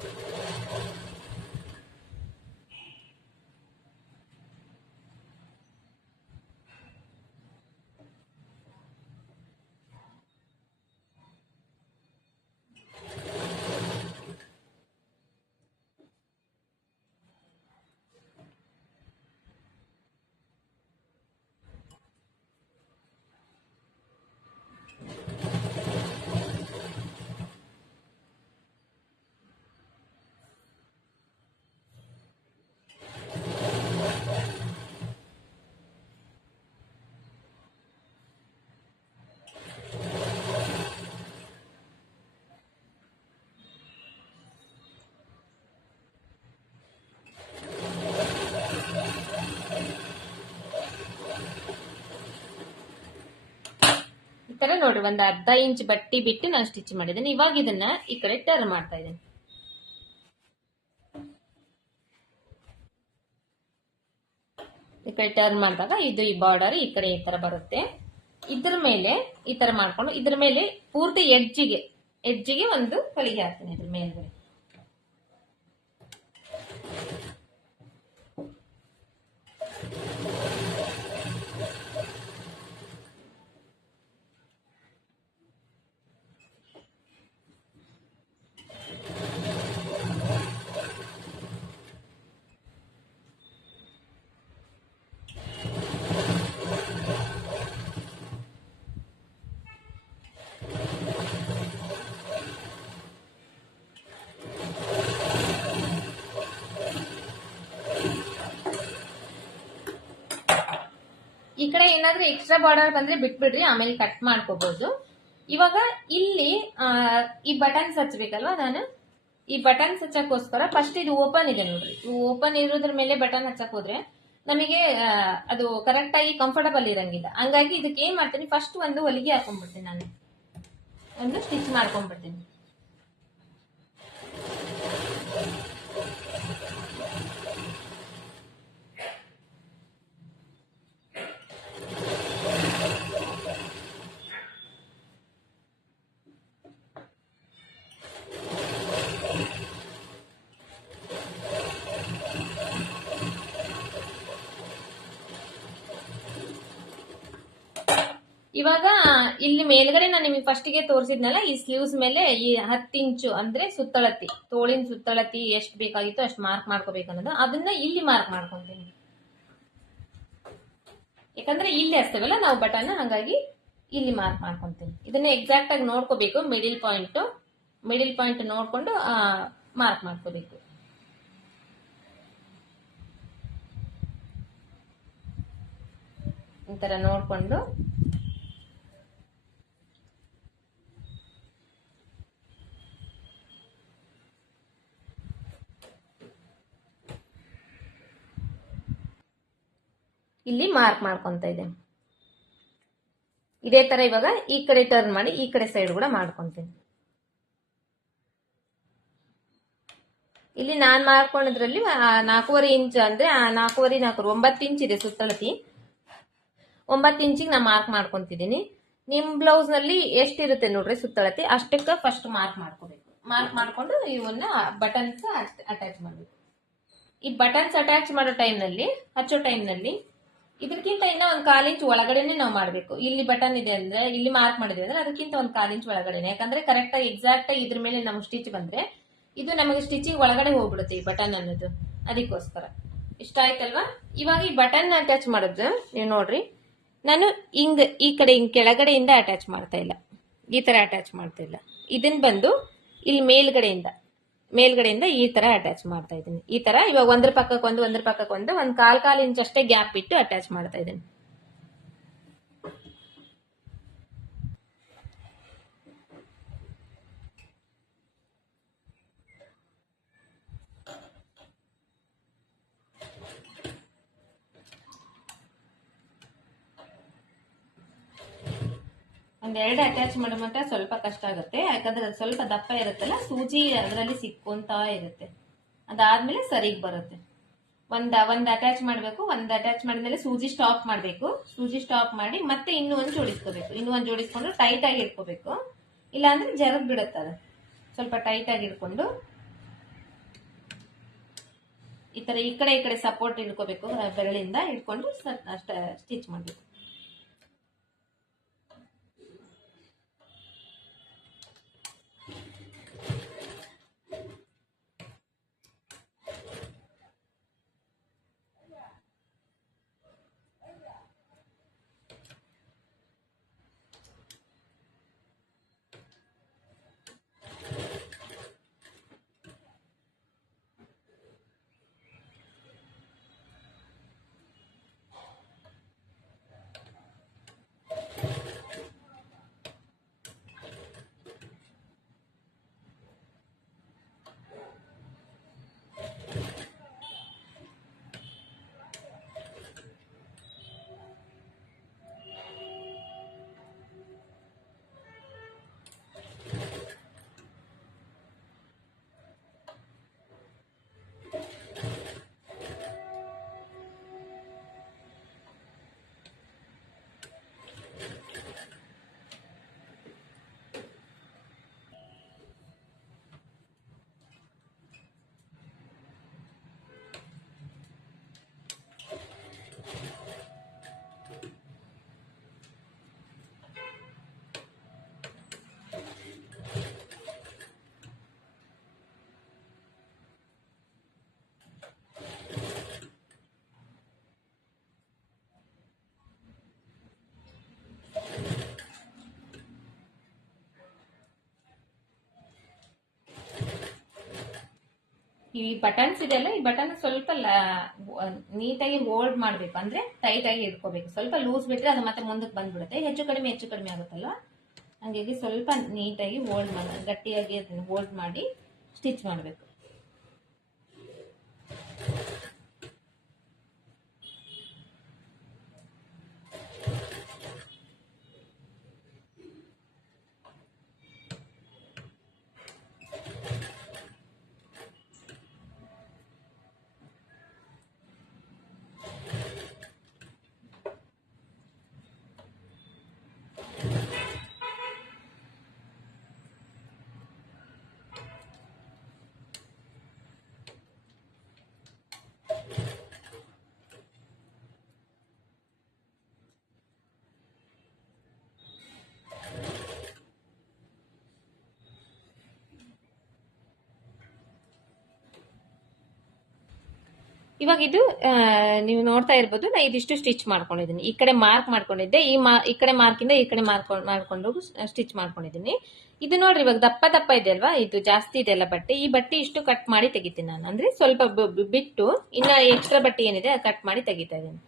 ನೋಡ್ರಿ ಒಂದು ಅರ್ಧ ಇಂಚ್ ಬಟ್ಟಿ ಬಿಟ್ಟು ನಾನು ಸ್ಟಿಚ್ ಮಾಡಿದ್ದೇನೆ. ಇವಾಗ ಇದನ್ನ ಈ ಕಡೆ ಟರ್ನ್ ಮಾಡ್ತಾ ಇದ್ದೇನೆ. ಈ ಕಡೆ ಟರ್ನ್ ಮಾಡಿದಾಗ ಇದು ಈ ಬಾರ್ಡರ್ ಈ ಕಡೆ ಈ ತರ ಬರುತ್ತೆ. ಇದ್ರ ಮೇಲೆ ಈ ತರ ಮಾಡ್ಕೊಂಡು ಇದ್ರ ಮೇಲೆ ಪೂರ್ತಿ ಎಡ್ಜಿಗೆ ಒಂದು ಹೊಲಿಗೆ ಹಾಕ್ತೀನಿ ಇದ್ರ ಮೇಲ್ಗಡೆ. ಈ ಕಡೆ ಏನಾದ್ರೂ ಎಕ್ಸ್ಟ್ರಾ ಬಾರ್ಡರ್ ಬಂದ್ರೆ ಬಿಟ್ಬಿಡ್ರಿ, ಆಮೇಲೆ ಕಟ್ ಮಾಡ್ಕೋಬಹುದು. ಇವಾಗ ಇಲ್ಲಿ ಈ ಬಟನ್ಸ್ ಹಚ್ಬೇಕಲ್ವಾ, ನಾನು ಈ ಬಟನ್ಸ್ ಹಚ್ಚಕ್ಕೋಸ್ಕರ ಫಸ್ಟ್ ಇದು ಓಪನ್ ಇದೆ ನೋಡ್ರಿ. ಓಪನ್ ಇರೋದ್ರ ಮೇಲೆ ಬಟನ್ ಹಚ್ಚಕ್ ಹೋದ್ರೆ ನಮಗೆ ಅದು ಕರೆಕ್ಟ್ ಆಗಿ ಕಂಫರ್ಟಬಲ್ ಇರಂಗಿಲ್ಲ. ಹಂಗಾಗಿ ಇದಕ್ಕೆ ಏನ್ ಮಾಡ್ತೀನಿ, ಫಸ್ಟ್ ಒಂದು ಹೊಲಿಗೆ ಹಾಕೊಂಡ್ಬಿಡ್ತೀನಿ, ನಾನು ಒಂದು ಸ್ಟಿಚ್ ಮಾಡ್ಕೊಂಡ್ಬಿಡ್ತೀನಿ. ಇವಾಗ ಇಲ್ಲಿ ಮೇಲ್ಗಡೆ ನಾನು ನಿಮಗೆ ಫಸ್ಟಿಗೆ ತೋರಿಸಿದ್ನಲ್ಲ, ಈ ಸ್ಲೀವ್ಸ್ ಮೇಲೆ ಈ 10 ಇಂಚು ಅಂದ್ರೆ ಸುತ್ತಳತಿ, ತೋಳಿನ ಸುತ್ತಳತಿ ಎಷ್ಟು ಬೇಕಾಗಿತ್ತು ಅಷ್ಟು ಮಾರ್ಕ್ ಮಾಡ್ಕೋಬೇಕು ಅನ್ನೋದು, ಅದನ್ನ ಇಲ್ಲಿ ಮಾರ್ಕ್ ಮಾಡ್ಕೊಂತೀನಿ. ಯಾಕಂದ್ರೆ ಇಲ್ಲಿ ಹಚ್ತೇವಲ್ಲ ನಾವು ಬಟನ್, ಹಾಗಾಗಿ ಇಲ್ಲಿ ಮಾರ್ಕ್ ಮಾಡ್ಕೊಂತೀನಿ. ಇದನ್ನ ಎಕ್ಸಾಕ್ಟ್ ಆಗಿ ನೋಡ್ಕೋಬೇಕು. ಮಿಡಿಲ್ ಪಾಯಿಂಟ್ ನೋಡ್ಕೊಂಡು ಮಾರ್ಕ್ ಮಾಡ್ಕೋಬೇಕು. ಈ ತರ ನೋಡ್ಕೊಂಡು ಇಲ್ಲಿ ಮಾರ್ಕ್ ಮಾಡ್ಕೊಂತ ಇದೆ. ಇದೇ ತರ ಇವಾಗ ಈ ಕಡೆ ಟರ್ನ್ ಮಾಡಿ ಈ ಕಡೆ ಸೈಡ್ ಕೂಡ ಮಾಡ್ಕೊಂತೀನಿ. ಇಲ್ಲಿ ನಾನ್ ಮಾಡ್ಕೊಂಡಿದ್ರಲ್ಲಿ 4.5 ಇಂಚ್ ಅಂದ್ರೆ 9 ಇಂಚ್ ಇದೆ ಸುತ್ತಳತಿ. 9 ಇಂಚಿಗೆ ನಾ ಮಾರ್ಕ್ ಮಾಡ್ಕೊಂತಿದ್ದೀನಿ. ನಿಮ್ ಬ್ಲೌಸ್ ನಲ್ಲಿ ಎಷ್ಟಿರುತ್ತೆ ನೋಡ್ರಿ ಸುತ್ತಳತಿ, ಅಷ್ಟಕ್ಕೆ ಫಸ್ಟ್ ಮಾರ್ಕ್ ಮಾಡ್ಕೋಬೇಕು. ಮಾರ್ಕ್ ಮಾಡ್ಕೊಂಡು ಇವನ್ನ ಬಟನ್ಸ್ ಅಟ್ಯಾಚ್ ಮಾಡ್ಬೇಕು. ಈ ಬಟನ್ಸ್ ಅಟ್ಯಾಚ್ ಮಾಡೋ ಹಚ್ಚೋ ಟೈಮ್ ನಲ್ಲಿ ಇದಕ್ಕಿಂತ ಇನ್ನ 1/4 ಇಂಚ್ ಒಳಗಡೆನೆ ನಾವು ಮಾಡ್ಬೇಕು. ಇಲ್ಲಿ ಬಟನ್ ಇದೆ ಅಂದ್ರೆ, ಇಲ್ಲಿ ಮಾರ್ಕ್ ಮಾಡಿದ್ವಿ ಅಂದ್ರೆ ಅದಕ್ಕಿಂತ 1/4 ಇಂಚ್ ಒಳಗಡೆನೆ. ಯಾಕಂದ್ರೆ ಕರೆಕ್ಟ್ ಆಗಿ ಎಕ್ಸಾಕ್ಟ್ ಆಗಿ ಇದ್ರ ಮೇಲೆ ನಮ್ಗೆ ಸ್ಟಿಚ್ ಬಂದ್ರೆ ಇದು ನಮಗೆ ಸ್ಟಿಚಿಂಗ್ ಒಳಗಡೆ ಹೋಗ್ಬಿಡುತ್ತೆ ಈ ಬಟನ್ ಅನ್ನೋದು. ಅದಕ್ಕೋಸ್ಕರ ಇಷ್ಟ ಆಯ್ತಲ್ವಾ. ಇವಾಗ ಈ ಬಟನ್ ಅಟ್ಯಾಚ್ ಮಾಡೋದು ನೀವು ನೋಡ್ರಿ, ನಾನು ಈ ಕಡೆ ಕೆಳಗಡೆಯಿಂದ ಅಟ್ಯಾಚ್ ಮಾಡ್ತಾ ಇಲ್ಲ, ಈ ತರ ಅಟ್ಯಾಚ್ ಮಾಡ್ತಾ ಇಲ್ಲ. ಇದನ್ ಬಂದು ಇಲ್ಲಿ ಮೇಲ್ಗಡೆಯಿಂದ ಈ ತರ ಅಟ್ಯಾಚ್ ಮಾಡ್ತಾ ಇದ್ದೀನಿ. ಈ ತರ ಇವಾಗ ಒಂದ್ರ ಪಕ್ಕಕ್ಕೊಂದು 1/4 ಇಂಚ್ ಅಷ್ಟೇ ಗ್ಯಾಪ್ ಇಟ್ಟು ಅಟ್ಯಾಚ್ ಮಾಡ್ತಾ ಇದ್ದೀನಿ. ಒಂದೆರಡು ಅಟ್ಯಾಚ್ ಮಾಡೋ ಮಾತ್ರ ಸ್ವಲ್ಪ ಕಷ್ಟ ಆಗುತ್ತೆ. ಯಾಕಂದ್ರೆ ಅದು ಸ್ವಲ್ಪ ದಪ್ಪ ಇರುತ್ತಲ್ಲ, ಸೂಜಿ ಅದರಲ್ಲಿ ಸಿಕ್ಕೊಂತ ಇರುತ್ತೆ. ಅದಾದ್ಮೇಲೆ ಸರಿಗೆ ಬರುತ್ತೆ. ಒಂದ್ ಅಟ್ಯಾಚ್ ಮಾಡ್ಬೇಕು. ಒಂದ್ ಅಟ್ಯಾಚ್ ಮಾಡಿದ್ಮೇಲೆ ಸೂಜಿ ಸ್ಟಾಪ್ ಮಾಡ್ಬೇಕು. ಸೂಜಿ ಸ್ಟಾಪ್ ಮಾಡಿ ಮತ್ತೆ ಇನ್ನೂ ಒಂದು ಜೋಡಿಸ್ಕೋಬೇಕು. ಇನ್ನೂ ಒಂದು ಜೋಡಿಸ್ಕೊಂಡು ಟೈಟ್ ಆಗಿ ಇಟ್ಕೋಬೇಕು. ಇಲ್ಲಾಂದ್ರೆ ಜರದ್ ಬಿಡುತ್ತೆ. ಅದು ಸ್ವಲ್ಪ ಟೈಟ್ ಆಗಿ ಇಟ್ಕೊಂಡು ಈ ತರ ಈ ಕಡೆ ಸಪೋರ್ಟ್ ಇಟ್ಕೋಬೇಕು. ಬೆರಳಿಂದ ಇಟ್ಕೊಂಡು ಸ್ಟಿಚ್ ಮಾಡ್ಬೇಕು. ಈ ಬಟನ್ಸ್ ಇದೆಯಲ್ಲ, ಈ ಬಟನ್ ಸ್ವಲ್ಪ ನೀಟಾಗಿ ಹೋಲ್ಡ್ ಮಾಡ್ಬೇಕು, ಅಂದ್ರೆ ಟೈಟ್ ಆಗಿ ಇಟ್ಕೋಬೇಕು. ಸ್ವಲ್ಪ ಲೂಸ್ ಬಿಟ್ರೆ ಅದು ಮತ್ತೆ ಮುಂದಕ್ಕೆ ಬಂದ್ಬಿಡುತ್ತೆ, ಹೆಚ್ಚು ಕಡಿಮೆ ಆಗುತ್ತಲ್ವಾ. ಹಂಗಾಗಿ ಸ್ವಲ್ಪ ನೀಟಾಗಿ ಹೋಲ್ಡ್ ಮಾಡಿ, ಗಟ್ಟಿಯಾಗಿ ಅದನ್ನು ಹೋಲ್ಡ್ ಮಾಡಿ ಸ್ಟಿಚ್ ಮಾಡಬೇಕು. ಇವಾಗ ಇದು ನೀವು ನೋಡ್ತಾ ಇರ್ಬೋದು, ನಾ ಇದಿಷ್ಟು ಸ್ಟಿಚ್ ಮಾಡ್ಕೊಂಡಿದ್ದೀನಿ. ಈ ಕಡೆ ಮಾರ್ಕ್ ಮಾಡ್ಕೊಂಡಿದ್ದೆ, ಈ ಕಡೆ ಮಾರ್ಕಿಂದ ಈ ಕಡೆ ಮಾಡ್ಕೊಂಡು ಸ್ಟಿಚ್ ಮಾಡ್ಕೊಂಡಿದ್ದೀನಿ. ಇದು ನೋಡ್ರಿ, ಇವಾಗ ದಪ್ಪ ದಪ್ಪ ಇದೆ ಅಲ್ವಾ, ಇದು ಜಾಸ್ತಿ ಇದೆ ಅಲ್ಲ ಬಟ್ಟೆ. ಈ ಬಟ್ಟೆ ಇಷ್ಟು ಕಟ್ ಮಾಡಿ ತೆಗಿತೀನಿ ನಾನು, ಅಂದ್ರೆ ಸ್ವಲ್ಪ ಬಿಟ್ಟು ಇನ್ನ ಎಕ್ಸ್ಟ್ರಾ ಬಟ್ಟೆ ಏನಿದೆ ಕಟ್ ಮಾಡಿ ತೆಗಿತಾ ಇದ್ದೀನಿ.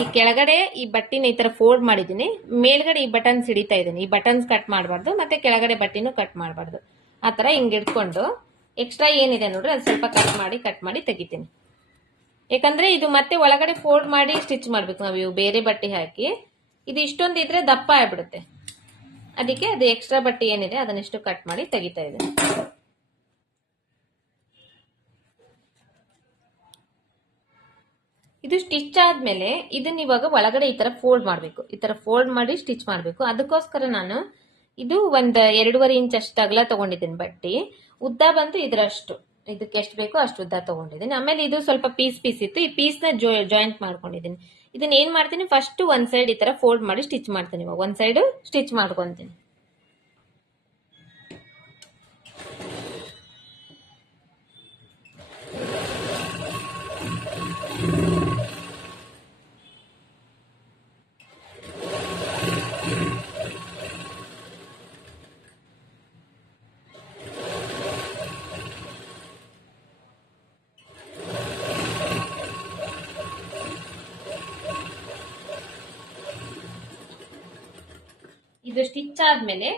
ಈ ಕೆಳಗಡೆ ಈ ಬಟ್ಟೆನ ಈ ತರ ಫೋಲ್ಡ್ ಮಾಡಿದ್ದೀನಿ, ಮೇಲ್ಗಡೆ ಈ ಬಟನ್ಸ್ ಹಿಡಿತಾ ಇದ್ದೀನಿ. ಈ ಬಟನ್ಸ್ ಕಟ್ ಮಾಡಬಾರ್ದು, ಮತ್ತೆ ಕೆಳಗಡೆ ಬಟ್ಟೆನೂ ಕಟ್ ಮಾಡಬಾರ್ದು. ಆತರ ಹಿಂಗ್ ಇಟ್ಕೊಂಡು ಎಕ್ಸ್ಟ್ರಾ ಏನಿದೆ ನೋಡ್ರಿ ಅದು ಸ್ವಲ್ಪ ಕಟ್ ಮಾಡಿ ತೆಗಿತೀನಿ. ಯಾಕಂದ್ರೆ ಇದು ಮತ್ತೆ ಒಳಗಡೆ ಫೋಲ್ಡ್ ಮಾಡಿ ಸ್ಟಿಚ್ ಮಾಡ್ಬೇಕು ನಾವು, ಇವು ಬೇರೆ ಬಟ್ಟೆ ಹಾಕಿ. ಇದು ಇಷ್ಟೊಂದು ಇದ್ರೆ ದಪ್ಪ ಆಗ್ಬಿಡುತ್ತೆ, ಅದಕ್ಕೆ ಅದು ಎಕ್ಸ್ಟ್ರಾ ಬಟ್ಟೆ ಏನಿದೆ ಅದನ್ನಿಷ್ಟು ಕಟ್ ಮಾಡಿ ತೆಗಿತಾ ಇದ್ದೀನಿ. ಇದು ಸ್ಟಿಚ್ ಆದ್ಮೇಲೆ ಇದನ್ನ ಇವಾಗ ಒಳಗಡೆ ಈ ತರ ಫೋಲ್ಡ್ ಮಾಡ್ಬೇಕು, ಈ ತರ ಫೋಲ್ಡ್ ಮಾಡಿ ಸ್ಟಿಚ್ ಮಾಡ್ಬೇಕು. ಅದಕ್ಕೋಸ್ಕರ ನಾನು ಇದು ಒಂದ್ 2.5 ಇಂಚ್ ಅಷ್ಟು ಅಗಲ ತಗೊಂಡಿದ್ದೀನಿ ಬಟ್ಟೆ. ಉದ್ದ ಬಂತು ಇದರಷ್ಟು, ಇದಕ್ಕೆ ಎಷ್ಟು ಬೇಕೋ ಅಷ್ಟು ಉದ್ದ ತಗೊಂಡಿದ್ದೀನಿ. ಆಮೇಲೆ ಇದು ಸ್ವಲ್ಪ ಪೀಸ್ ಇತ್ತು, ಈ ಪೀಸ್ ನ ಜಾಯಿಂಟ್ ಮಾಡ್ಕೊಂಡಿದ್ದೀನಿ. ಇದನ್ನ ಏನ್ ಮಾಡ್ತೀನಿ, ಫಸ್ಟ್ ಒಂದ್ ಸೈಡ್ ಈ ತರ ಫೋಲ್ಡ್ ಮಾಡಿ ಸ್ಟಿಚ್ ಮಾಡ್ತೀನಿ. ಇವಾಗ ಒಂದ್ ಸೈಡ್ ಸ್ಟಿಚ್ ಮಾಡ್ಕೊಂತೀನಿ. ಇದು ಸ್ಟಿಚ್ ಆದ್ಮೇಲೆ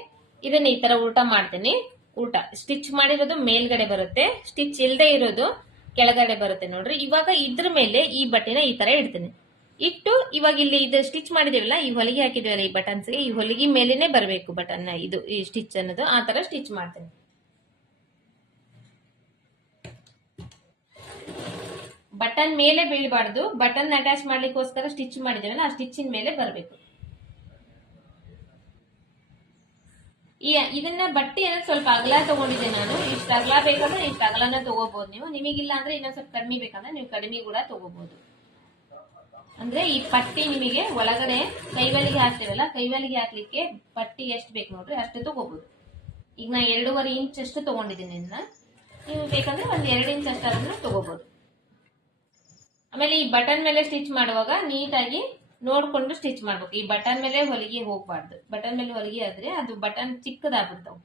ಇದನ್ನ ಈ ತರ ಉಲ್ಟಾ ಮಾಡ್ತೀನಿ. ಉಲ್ಟಾ ಸ್ಟಿಚ್ ಮಾಡಿರೋದು ಮೇಲ್ಗಡೆ ಬರುತ್ತೆ, ಸ್ಟಿಚ್ ಇಲ್ಲದೆ ಇರೋದು ಕೆಳಗಡೆ ಬರುತ್ತೆ ನೋಡ್ರಿ. ಇವಾಗ ಇದ್ರ ಮೇಲೆ ಈ ಬಟ್ಟೆನ ಈ ತರ ಇಡ್ತೀನಿ. ಇಟ್ಟು ಇವಾಗ ಇಲ್ಲಿ ಇದು ಸ್ಟಿಚ್ ಮಾಡಿದೇವಲ್ಲ, ಈ ಹೊಲಿಗೆ ಹಾಕಿದೇವಲ್ಲ ಈ ಬಟನ್ಸ್ಗೆ, ಈ ಹೊಲಿಗೆ ಮೇಲೇನೆ ಬರಬೇಕು ಬಟನ್, ಇದು ಈ ಸ್ಟಿಚ್ ಅನ್ನೋದು. ಆ ತರ ಸ್ಟಿಚ್ ಮಾಡ್ತೀನಿ. ಬಟನ್ ಮೇಲೆ ಬೀಳಬಾರ್ದು, ಬಟನ್ ಅಟ್ಯಾಚ್ ಮಾಡ್ಲಿಕ್ಕೋಸ್ಕರ ಸ್ಟಿಚ್ ಮಾಡಿದೇವಲ್ಲ ಆ ಸ್ಟಿಚಿನ ಮೇಲೆ ಬರಬೇಕು. ಇದನ್ನ ಬಟ್ಟೆ ಏನೋ ಸ್ವಲ್ಪ ಅಗಲ ತಗೊಂಡಿದ್ದೆ ನಾನು. ಇಷ್ಟ ಅಗಲ ಬೇಕಂದ್ರೆ ಇಷ್ಟ ಅಗಲನ ತಗೋಬಹುದು ನೀವು, ನಿಮಗಿಲ್ಲ ಅಂದ್ರೆ ಇನ್ನೊಂದ್ ಸ್ವಲ್ಪ ಕಡಿಮೆ ಬೇಕಂದ್ರೆ ನೀವು ಕಡಿಮೆ ಕೂಡ ತಗೋಬಹುದು. ಅಂದ್ರೆ ಈ ಪಟ್ಟಿ ನಿಮಗೆ ಒಳಗಡೆ ಕೈವಲಿಗೆ ಹಾಕ್ತಿರಲ್ಲ, ಕೈವಲಿಗೆ ಹಾಕ್ಲಿಕ್ಕೆ ಪಟ್ಟಿ ಎಷ್ಟು ಬೇಕು ನೋಡ್ರಿ ಅಷ್ಟು ತಗೋಬಹುದು. ಈಗ ನಾ 2.5 ಇಂಚ್ ಅಷ್ಟು ತಗೊಂಡಿದ್ದೀನಿ. ನೀವು ಬೇಕಂದ್ರೆ ಒಂದ್ 2 ಇಂಚ್ ಅಷ್ಟಾದ್ರೂ ತಗೋಬಹುದು. ಆಮೇಲೆ ಈ ಬಟನ್ ಮೇಲೆ ಸ್ಟಿಚ್ ಮಾಡುವಾಗ ನೀಟಾಗಿ ನೋಡ್ಕೊಂಡು ಸ್ಟಿಚ್ ಮಾಡ್ಬೇಕು. ಈ ಬಟನ್ ಮೇಲೆ ಹೊಲಿಗೆ ಹೋಗ್ಬಾರ್ದು, ಬಟನ್ ಮೇಲೆ ಹೊಲಿಗೆ ಆದ್ರೆ ಅದು ಬಟನ್ ಚಿಕ್ಕದಾಗ್ಬಿಡ್ತಾವ.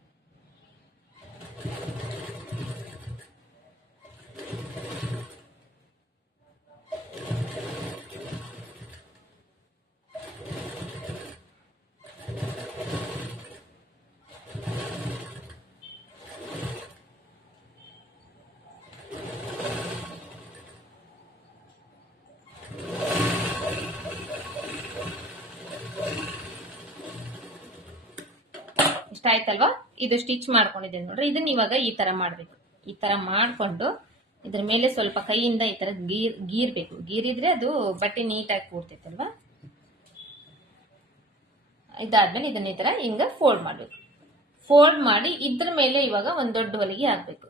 ಇಷ್ಟ ಆಯ್ತಲ್ವಾ? ಇದು ಸ್ಟಿಚ್ ಮಾಡ್ಕೊಂಡಿದ್ದೇನೆ ನೋಡ್ರಿ. ಇದನ್ನ ಇವಾಗ ಈ ತರ ಮಾಡ್ಬೇಕು. ಈ ತರ ಮಾಡ್ಕೊಂಡು ಇದ್ರ ಮೇಲೆ ಸ್ವಲ್ಪ ಕೈಯಿಂದ ಈ ತರ ಗೀರ್ಬೇಕು. ಗೀರಿದ್ರೆ ಅದು ಬಟ್ಟೆ ನೀಟಾಗಿ ಕೂರ್ತೈತಲ್ವಾ. ಇದಾದ್ಮೇಲೆ ಇದನ್ನ ಈ ತರ ಹಿಂಗ ಫೋಲ್ಡ್ ಮಾಡ್ಬೇಕು. ಫೋಲ್ಡ್ ಮಾಡಿ ಇದ್ರ ಮೇಲೆ ಇವಾಗ ಒಂದ್ ದೊಡ್ಡ ಹೊಲಿಗೆ ಹಾಕ್ಬೇಕು.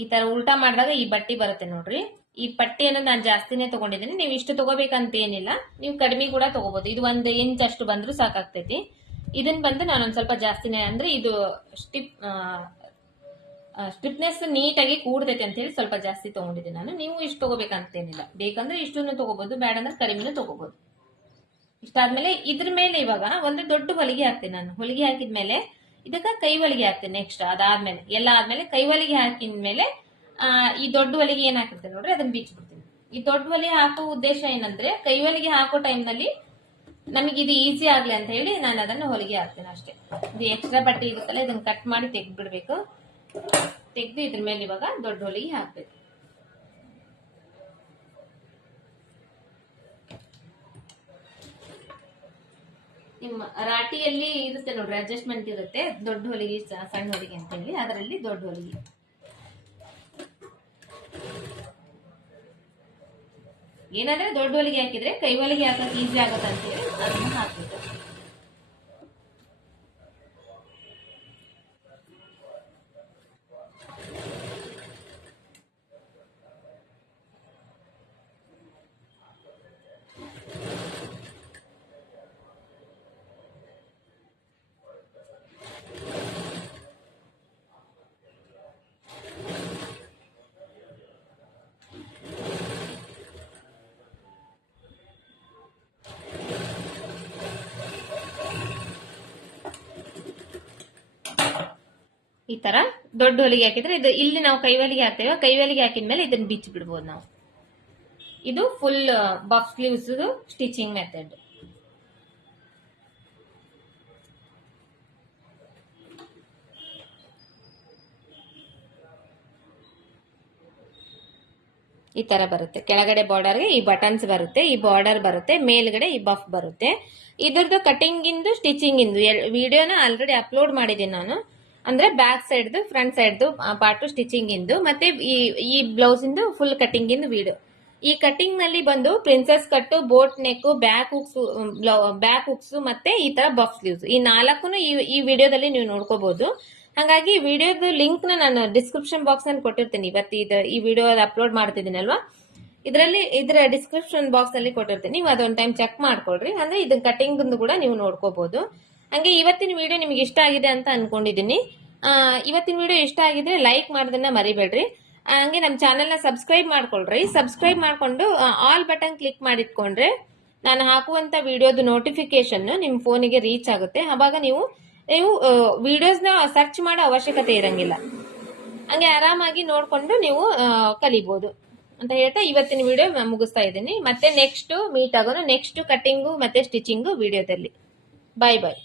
ಈ ತರ ಉಲ್ಟಾ ಮಾಡಿದಾಗ ಈ ಬಟ್ಟೆ ಬರುತ್ತೆ ನೋಡ್ರಿ. ಈ ಪಟ್ಟಿಯನ್ನು ನಾನು ಜಾಸ್ತಿನೇ ತಗೊಂಡಿದ್ದೀನಿ, ನೀವು ಇಷ್ಟು ತಗೋಬೇಕಂತ ಏನಿಲ್ಲ, ನೀವು ಕಡಿಮೆ ಕೂಡ ತಗೋಬಹುದು. ಇದು 1 ಇಂಚ್ ಅಷ್ಟು ಬಂದ್ರು ಸಾಕಾಗ್ತೈತಿ. ಇದನ್ನ ಬಂದು ನಾನೊಂದ್ ಸ್ವಲ್ಪ ಜಾಸ್ತಿನೇ, ಅಂದ್ರೆ ಇದು ಸ್ಟಿಫ್ನೆಸ್ ನೀಟಾಗಿ ಕೂಡ್ತೈತೆ ಅಂತ ಹೇಳಿ ಸ್ವಲ್ಪ ಜಾಸ್ತಿ ತಗೊಂಡಿದ್ದೀನಿ ನಾನು. ನೀವು ಇಷ್ಟು ತಗೋಬೇಕಂತೇನಿಲ್ಲ, ಬೇಕಂದ್ರೆ ಇಷ್ಟನ್ನು ತಗೋಬಹುದು, ಬೇಡ ಅಂದ್ರೆ ಕಡಿಮೆನೂ ತಗೋಬಹುದು. ಇಷ್ಟಾದ್ಮೇಲೆ ಇದ್ರ ಮೇಲೆ ಇವಾಗ ಒಂದು ದೊಡ್ಡ ಹೊಲಿಗೆ ಹಾಕ್ತೀನಿ ನಾನು. ಹೊಲಿಗೆ ಹಾಕಿದ್ಮೇಲೆ ಇದಕ್ಕ ಕೈ ಹೊಲಿಗೆ ಹಾಕ್ತೀನಿ ನೆಕ್ಸ್ಟ್. ಅದಾದ್ಮೇಲೆ ಎಲ್ಲ ಆದ್ಮೇಲೆ ಕೈ ಹೊಲಿಗೆ ಹಾಕಿದ ಮೇಲೆ ಈ ದೊಡ್ಡ ಹೊಲಿಗೆ ಏನ್ ಹಾಕಿರ್ತೇನೆ ನೋಡ್ರಿ ಅದನ್ನ ಬಿಚ್ಚಿಬಿಡ್ತೀನಿ. ಈ ದೊಡ್ಡ ಹೊಲಿಗೆ ಹಾಕೋ ಉದ್ದೇಶ ಏನಂದ್ರೆ ಕೈ ಹೊಲಿಗೆ ಹಾಕೋ ಟೈಮ್ನಲ್ಲಿ ನಮಗೆ ಇದು ಈಸಿ ಆಗ್ಲಿ ಅಂತ ಹೇಳಿ ನಾನು ಅದನ್ನ ಹೊಲಿಗೆ ಹಾಕ್ತೇನೆ ಅಷ್ಟೇ. ಇದು ಎಕ್ಸ್ಟ್ರಾ ಬಟ್ಟೆ ಇರುತ್ತಲ್ಲ ಇದನ್ನ ಕಟ್ ಮಾಡಿ ತೆಗ್ದ್ಬಿಡ್ಬೇಕು. ತೆಗ್ದು ಇದ್ರ ಮೇಲೆ ಇವಾಗ ದೊಡ್ಡ ಹೊಲಿಗೆ ಹಾಕ್ಬೇಕು. ನಿಮ್ಮ ರಾಟಿಯಲ್ಲಿ ಇರುತ್ತೆ ನೋಡ್ರಿ ಅಡ್ಜಸ್ಟ್ಮೆಂಟ್ ಇರುತ್ತೆ, ದೊಡ್ಡ ಹೊಲಿಗೆ ಸಣ್ಣ ಹೊಲಿಗೆ ಅಂತ ಹೇಳಿ, ಅದರಲ್ಲಿ ದೊಡ್ಡ ಹೊಲಿಗೆ. ಏನಂದ್ರೆ ದೊಡ್ಡ ಹೊಲಿಗೆ ಹಾಕಿದ್ರೆ ಕೈ ಹೊಲಿಗೆ ಹಾಕಕ್ಕೆ ಈಸಿ ಆಗುತ್ತೆ ಅಂತ ಹೇಳಿ ಅದನ್ನ ಹಾಕ್ಬೇಕು. ಈ ತರ ದೊಡ್ಡ ಹೊಲಿಗೆ ಹಾಕಿದ್ರೆ ಇದು ಇಲ್ಲಿ ನಾವು ಕೈ ಹೊಲಿಗೆ ಹಾಕ್ತೇವೆ. ಕೈ ಹೊಲಿಗೆ ಹಾಕಿದ್ಮೇಲೆ ಇದನ್ನ ಬಿಚ್ಚಿ ಬಿಡ್ಬೋದು ನಾವು. ಇದು full buff sleeves stitching method. ಈ ತರ ಬರುತ್ತೆ. ಕೆಳಗಡೆ ಬಾರ್ಡರ್ಗೆ ಈ ಬಟನ್ಸ್ ಬರುತ್ತೆ, ಈ ಬಾರ್ಡರ್ ಬರುತ್ತೆ, ಮೇಲ್ಗಡೆ ಈ ಬಫ್ ಬರುತ್ತೆ. ಇದ್ರದ್ದು ಕಟಿಂಗ್ ಇಂದು ಸ್ಟಿಚಿಂಗ್ ಇಂದು ವಿಡಿಯೋನ ಆಲ್ರೆಡಿ ಅಪ್ಲೋಡ್ ಮಾಡಿದ್ದೀನಿ ನಾನು. ಅಂದ್ರೆ back side front side part stitching ಇಂದು ಮತ್ತೆ ಈ ಬ್ಲೌಸ್ ಇಂದು ಫುಲ್ ಕಟಿಂಗ್ ಇಂದು ವಿಡಿಯೋ. ಈ ಕಟಿಂಗ್ ನಲ್ಲಿ ಬಂದು princess cut, boat neck, back hooks ಮತ್ತೆ ಈ ತರ ಬಫ್ ಸ್ಲೀವ್ಸ್ ಈ ನಾಲ್ಕನ್ನು ಈ ವಿಡಿಯೋದಲ್ಲಿ ನೀವು ನೋಡ್ಕೋಬಹುದು. ಹಾಗಾಗಿ ವಿಡಿಯೋದ ಲಿಂಕ್ ನಾನು ಡಿಸ್ಕ್ರಿಪ್ಷನ್ ಬಾಕ್ಸ್ ನಲ್ಲಿ ಕೊಟ್ಟಿರ್ತೀನಿ. ಇವತ್ತು ಈ ವಿಡಿಯೋ ಅಪ್ಲೋಡ್ ಮಾಡ್ತಿದ್ದೀನಲ್ವಾ, ಇದರ ಡಿಸ್ಕ್ರಿಪ್ಷನ್ ಬಾಕ್ಸ್ ನಲ್ಲಿ ಕೊಟ್ಟಿರ್ತೀನಿ. ನೀವು ಅದೊಂದು ಟೈಮ್ ಚೆಕ್ ಮಾಡ್ಕೊಳ್ರಿ. ಅಂದ್ರೆ ಇದನ್ನ ಕಟಿಂಗ್ ಕೂಡ ನೀವು ನೋಡ್ಕೋಬಹುದು. ಹಂಗೆ ಇವತ್ತಿನ ವಿಡಿಯೋ ನಿಮಗೆ ಇಷ್ಟ ಆಗಿದೆ ಅಂತ ಅನ್ಕೊಂಡಿದ್ದೀನಿ. ಇವತ್ತಿನ ವಿಡಿಯೋ ಇಷ್ಟ ಆಗಿದ್ರೆ ಲೈಕ್ ಮಾಡೋದನ್ನ ಮರಿಬೇಡ್ರಿ. ಹಂಗೆ ನಮ್ಮ ಚಾನೆಲ್ನ ಸಬ್ಸ್ಕ್ರೈಬ್ ಮಾಡ್ಕೊಳ್ರಿ. ಸಬ್ಸ್ಕ್ರೈಬ್ ಮಾಡ್ಕೊಂಡು ಆಲ್ ಬಟನ್ ಕ್ಲಿಕ್ ಮಾಡಿಟ್ಕೊಂಡ್ರೆ ನಾನು ಹಾಕುವಂತ ವಿಡಿಯೋದ ನೋಟಿಫಿಕೇಶನ್ ನಿಮ್ ಫೋನಿಗೆ ರೀಚ್ ಆಗುತ್ತೆ. ಅವಾಗ ನೀವು ವಿಡಿಯೋಸ್ನ ಸರ್ಚ್ ಮಾಡೋ ಅವಶ್ಯಕತೆ ಇರಂಗಿಲ್ಲ. ಹಂಗೆ ಆರಾಮಾಗಿ ನೋಡ್ಕೊಂಡು ನೀವು ಕಲಿಬಹುದು ಅಂತ ಹೇಳ್ತಾ ಇವತ್ತಿನ ವಿಡಿಯೋ ಮುಗಿಸ್ತಾ ಇದ್ದೀನಿ. ಮತ್ತೆ ನೆಕ್ಸ್ಟ್ ಮೀಟ್ ಆಗೋಣ ನೆಕ್ಸ್ಟ್ ಕಟಿಂಗು ಮತ್ತೆ ಸ್ಟಿಚಿಂಗು ವಿಡಿಯೋದಲ್ಲಿ. ಬಾಯ್ ಬಾಯ್.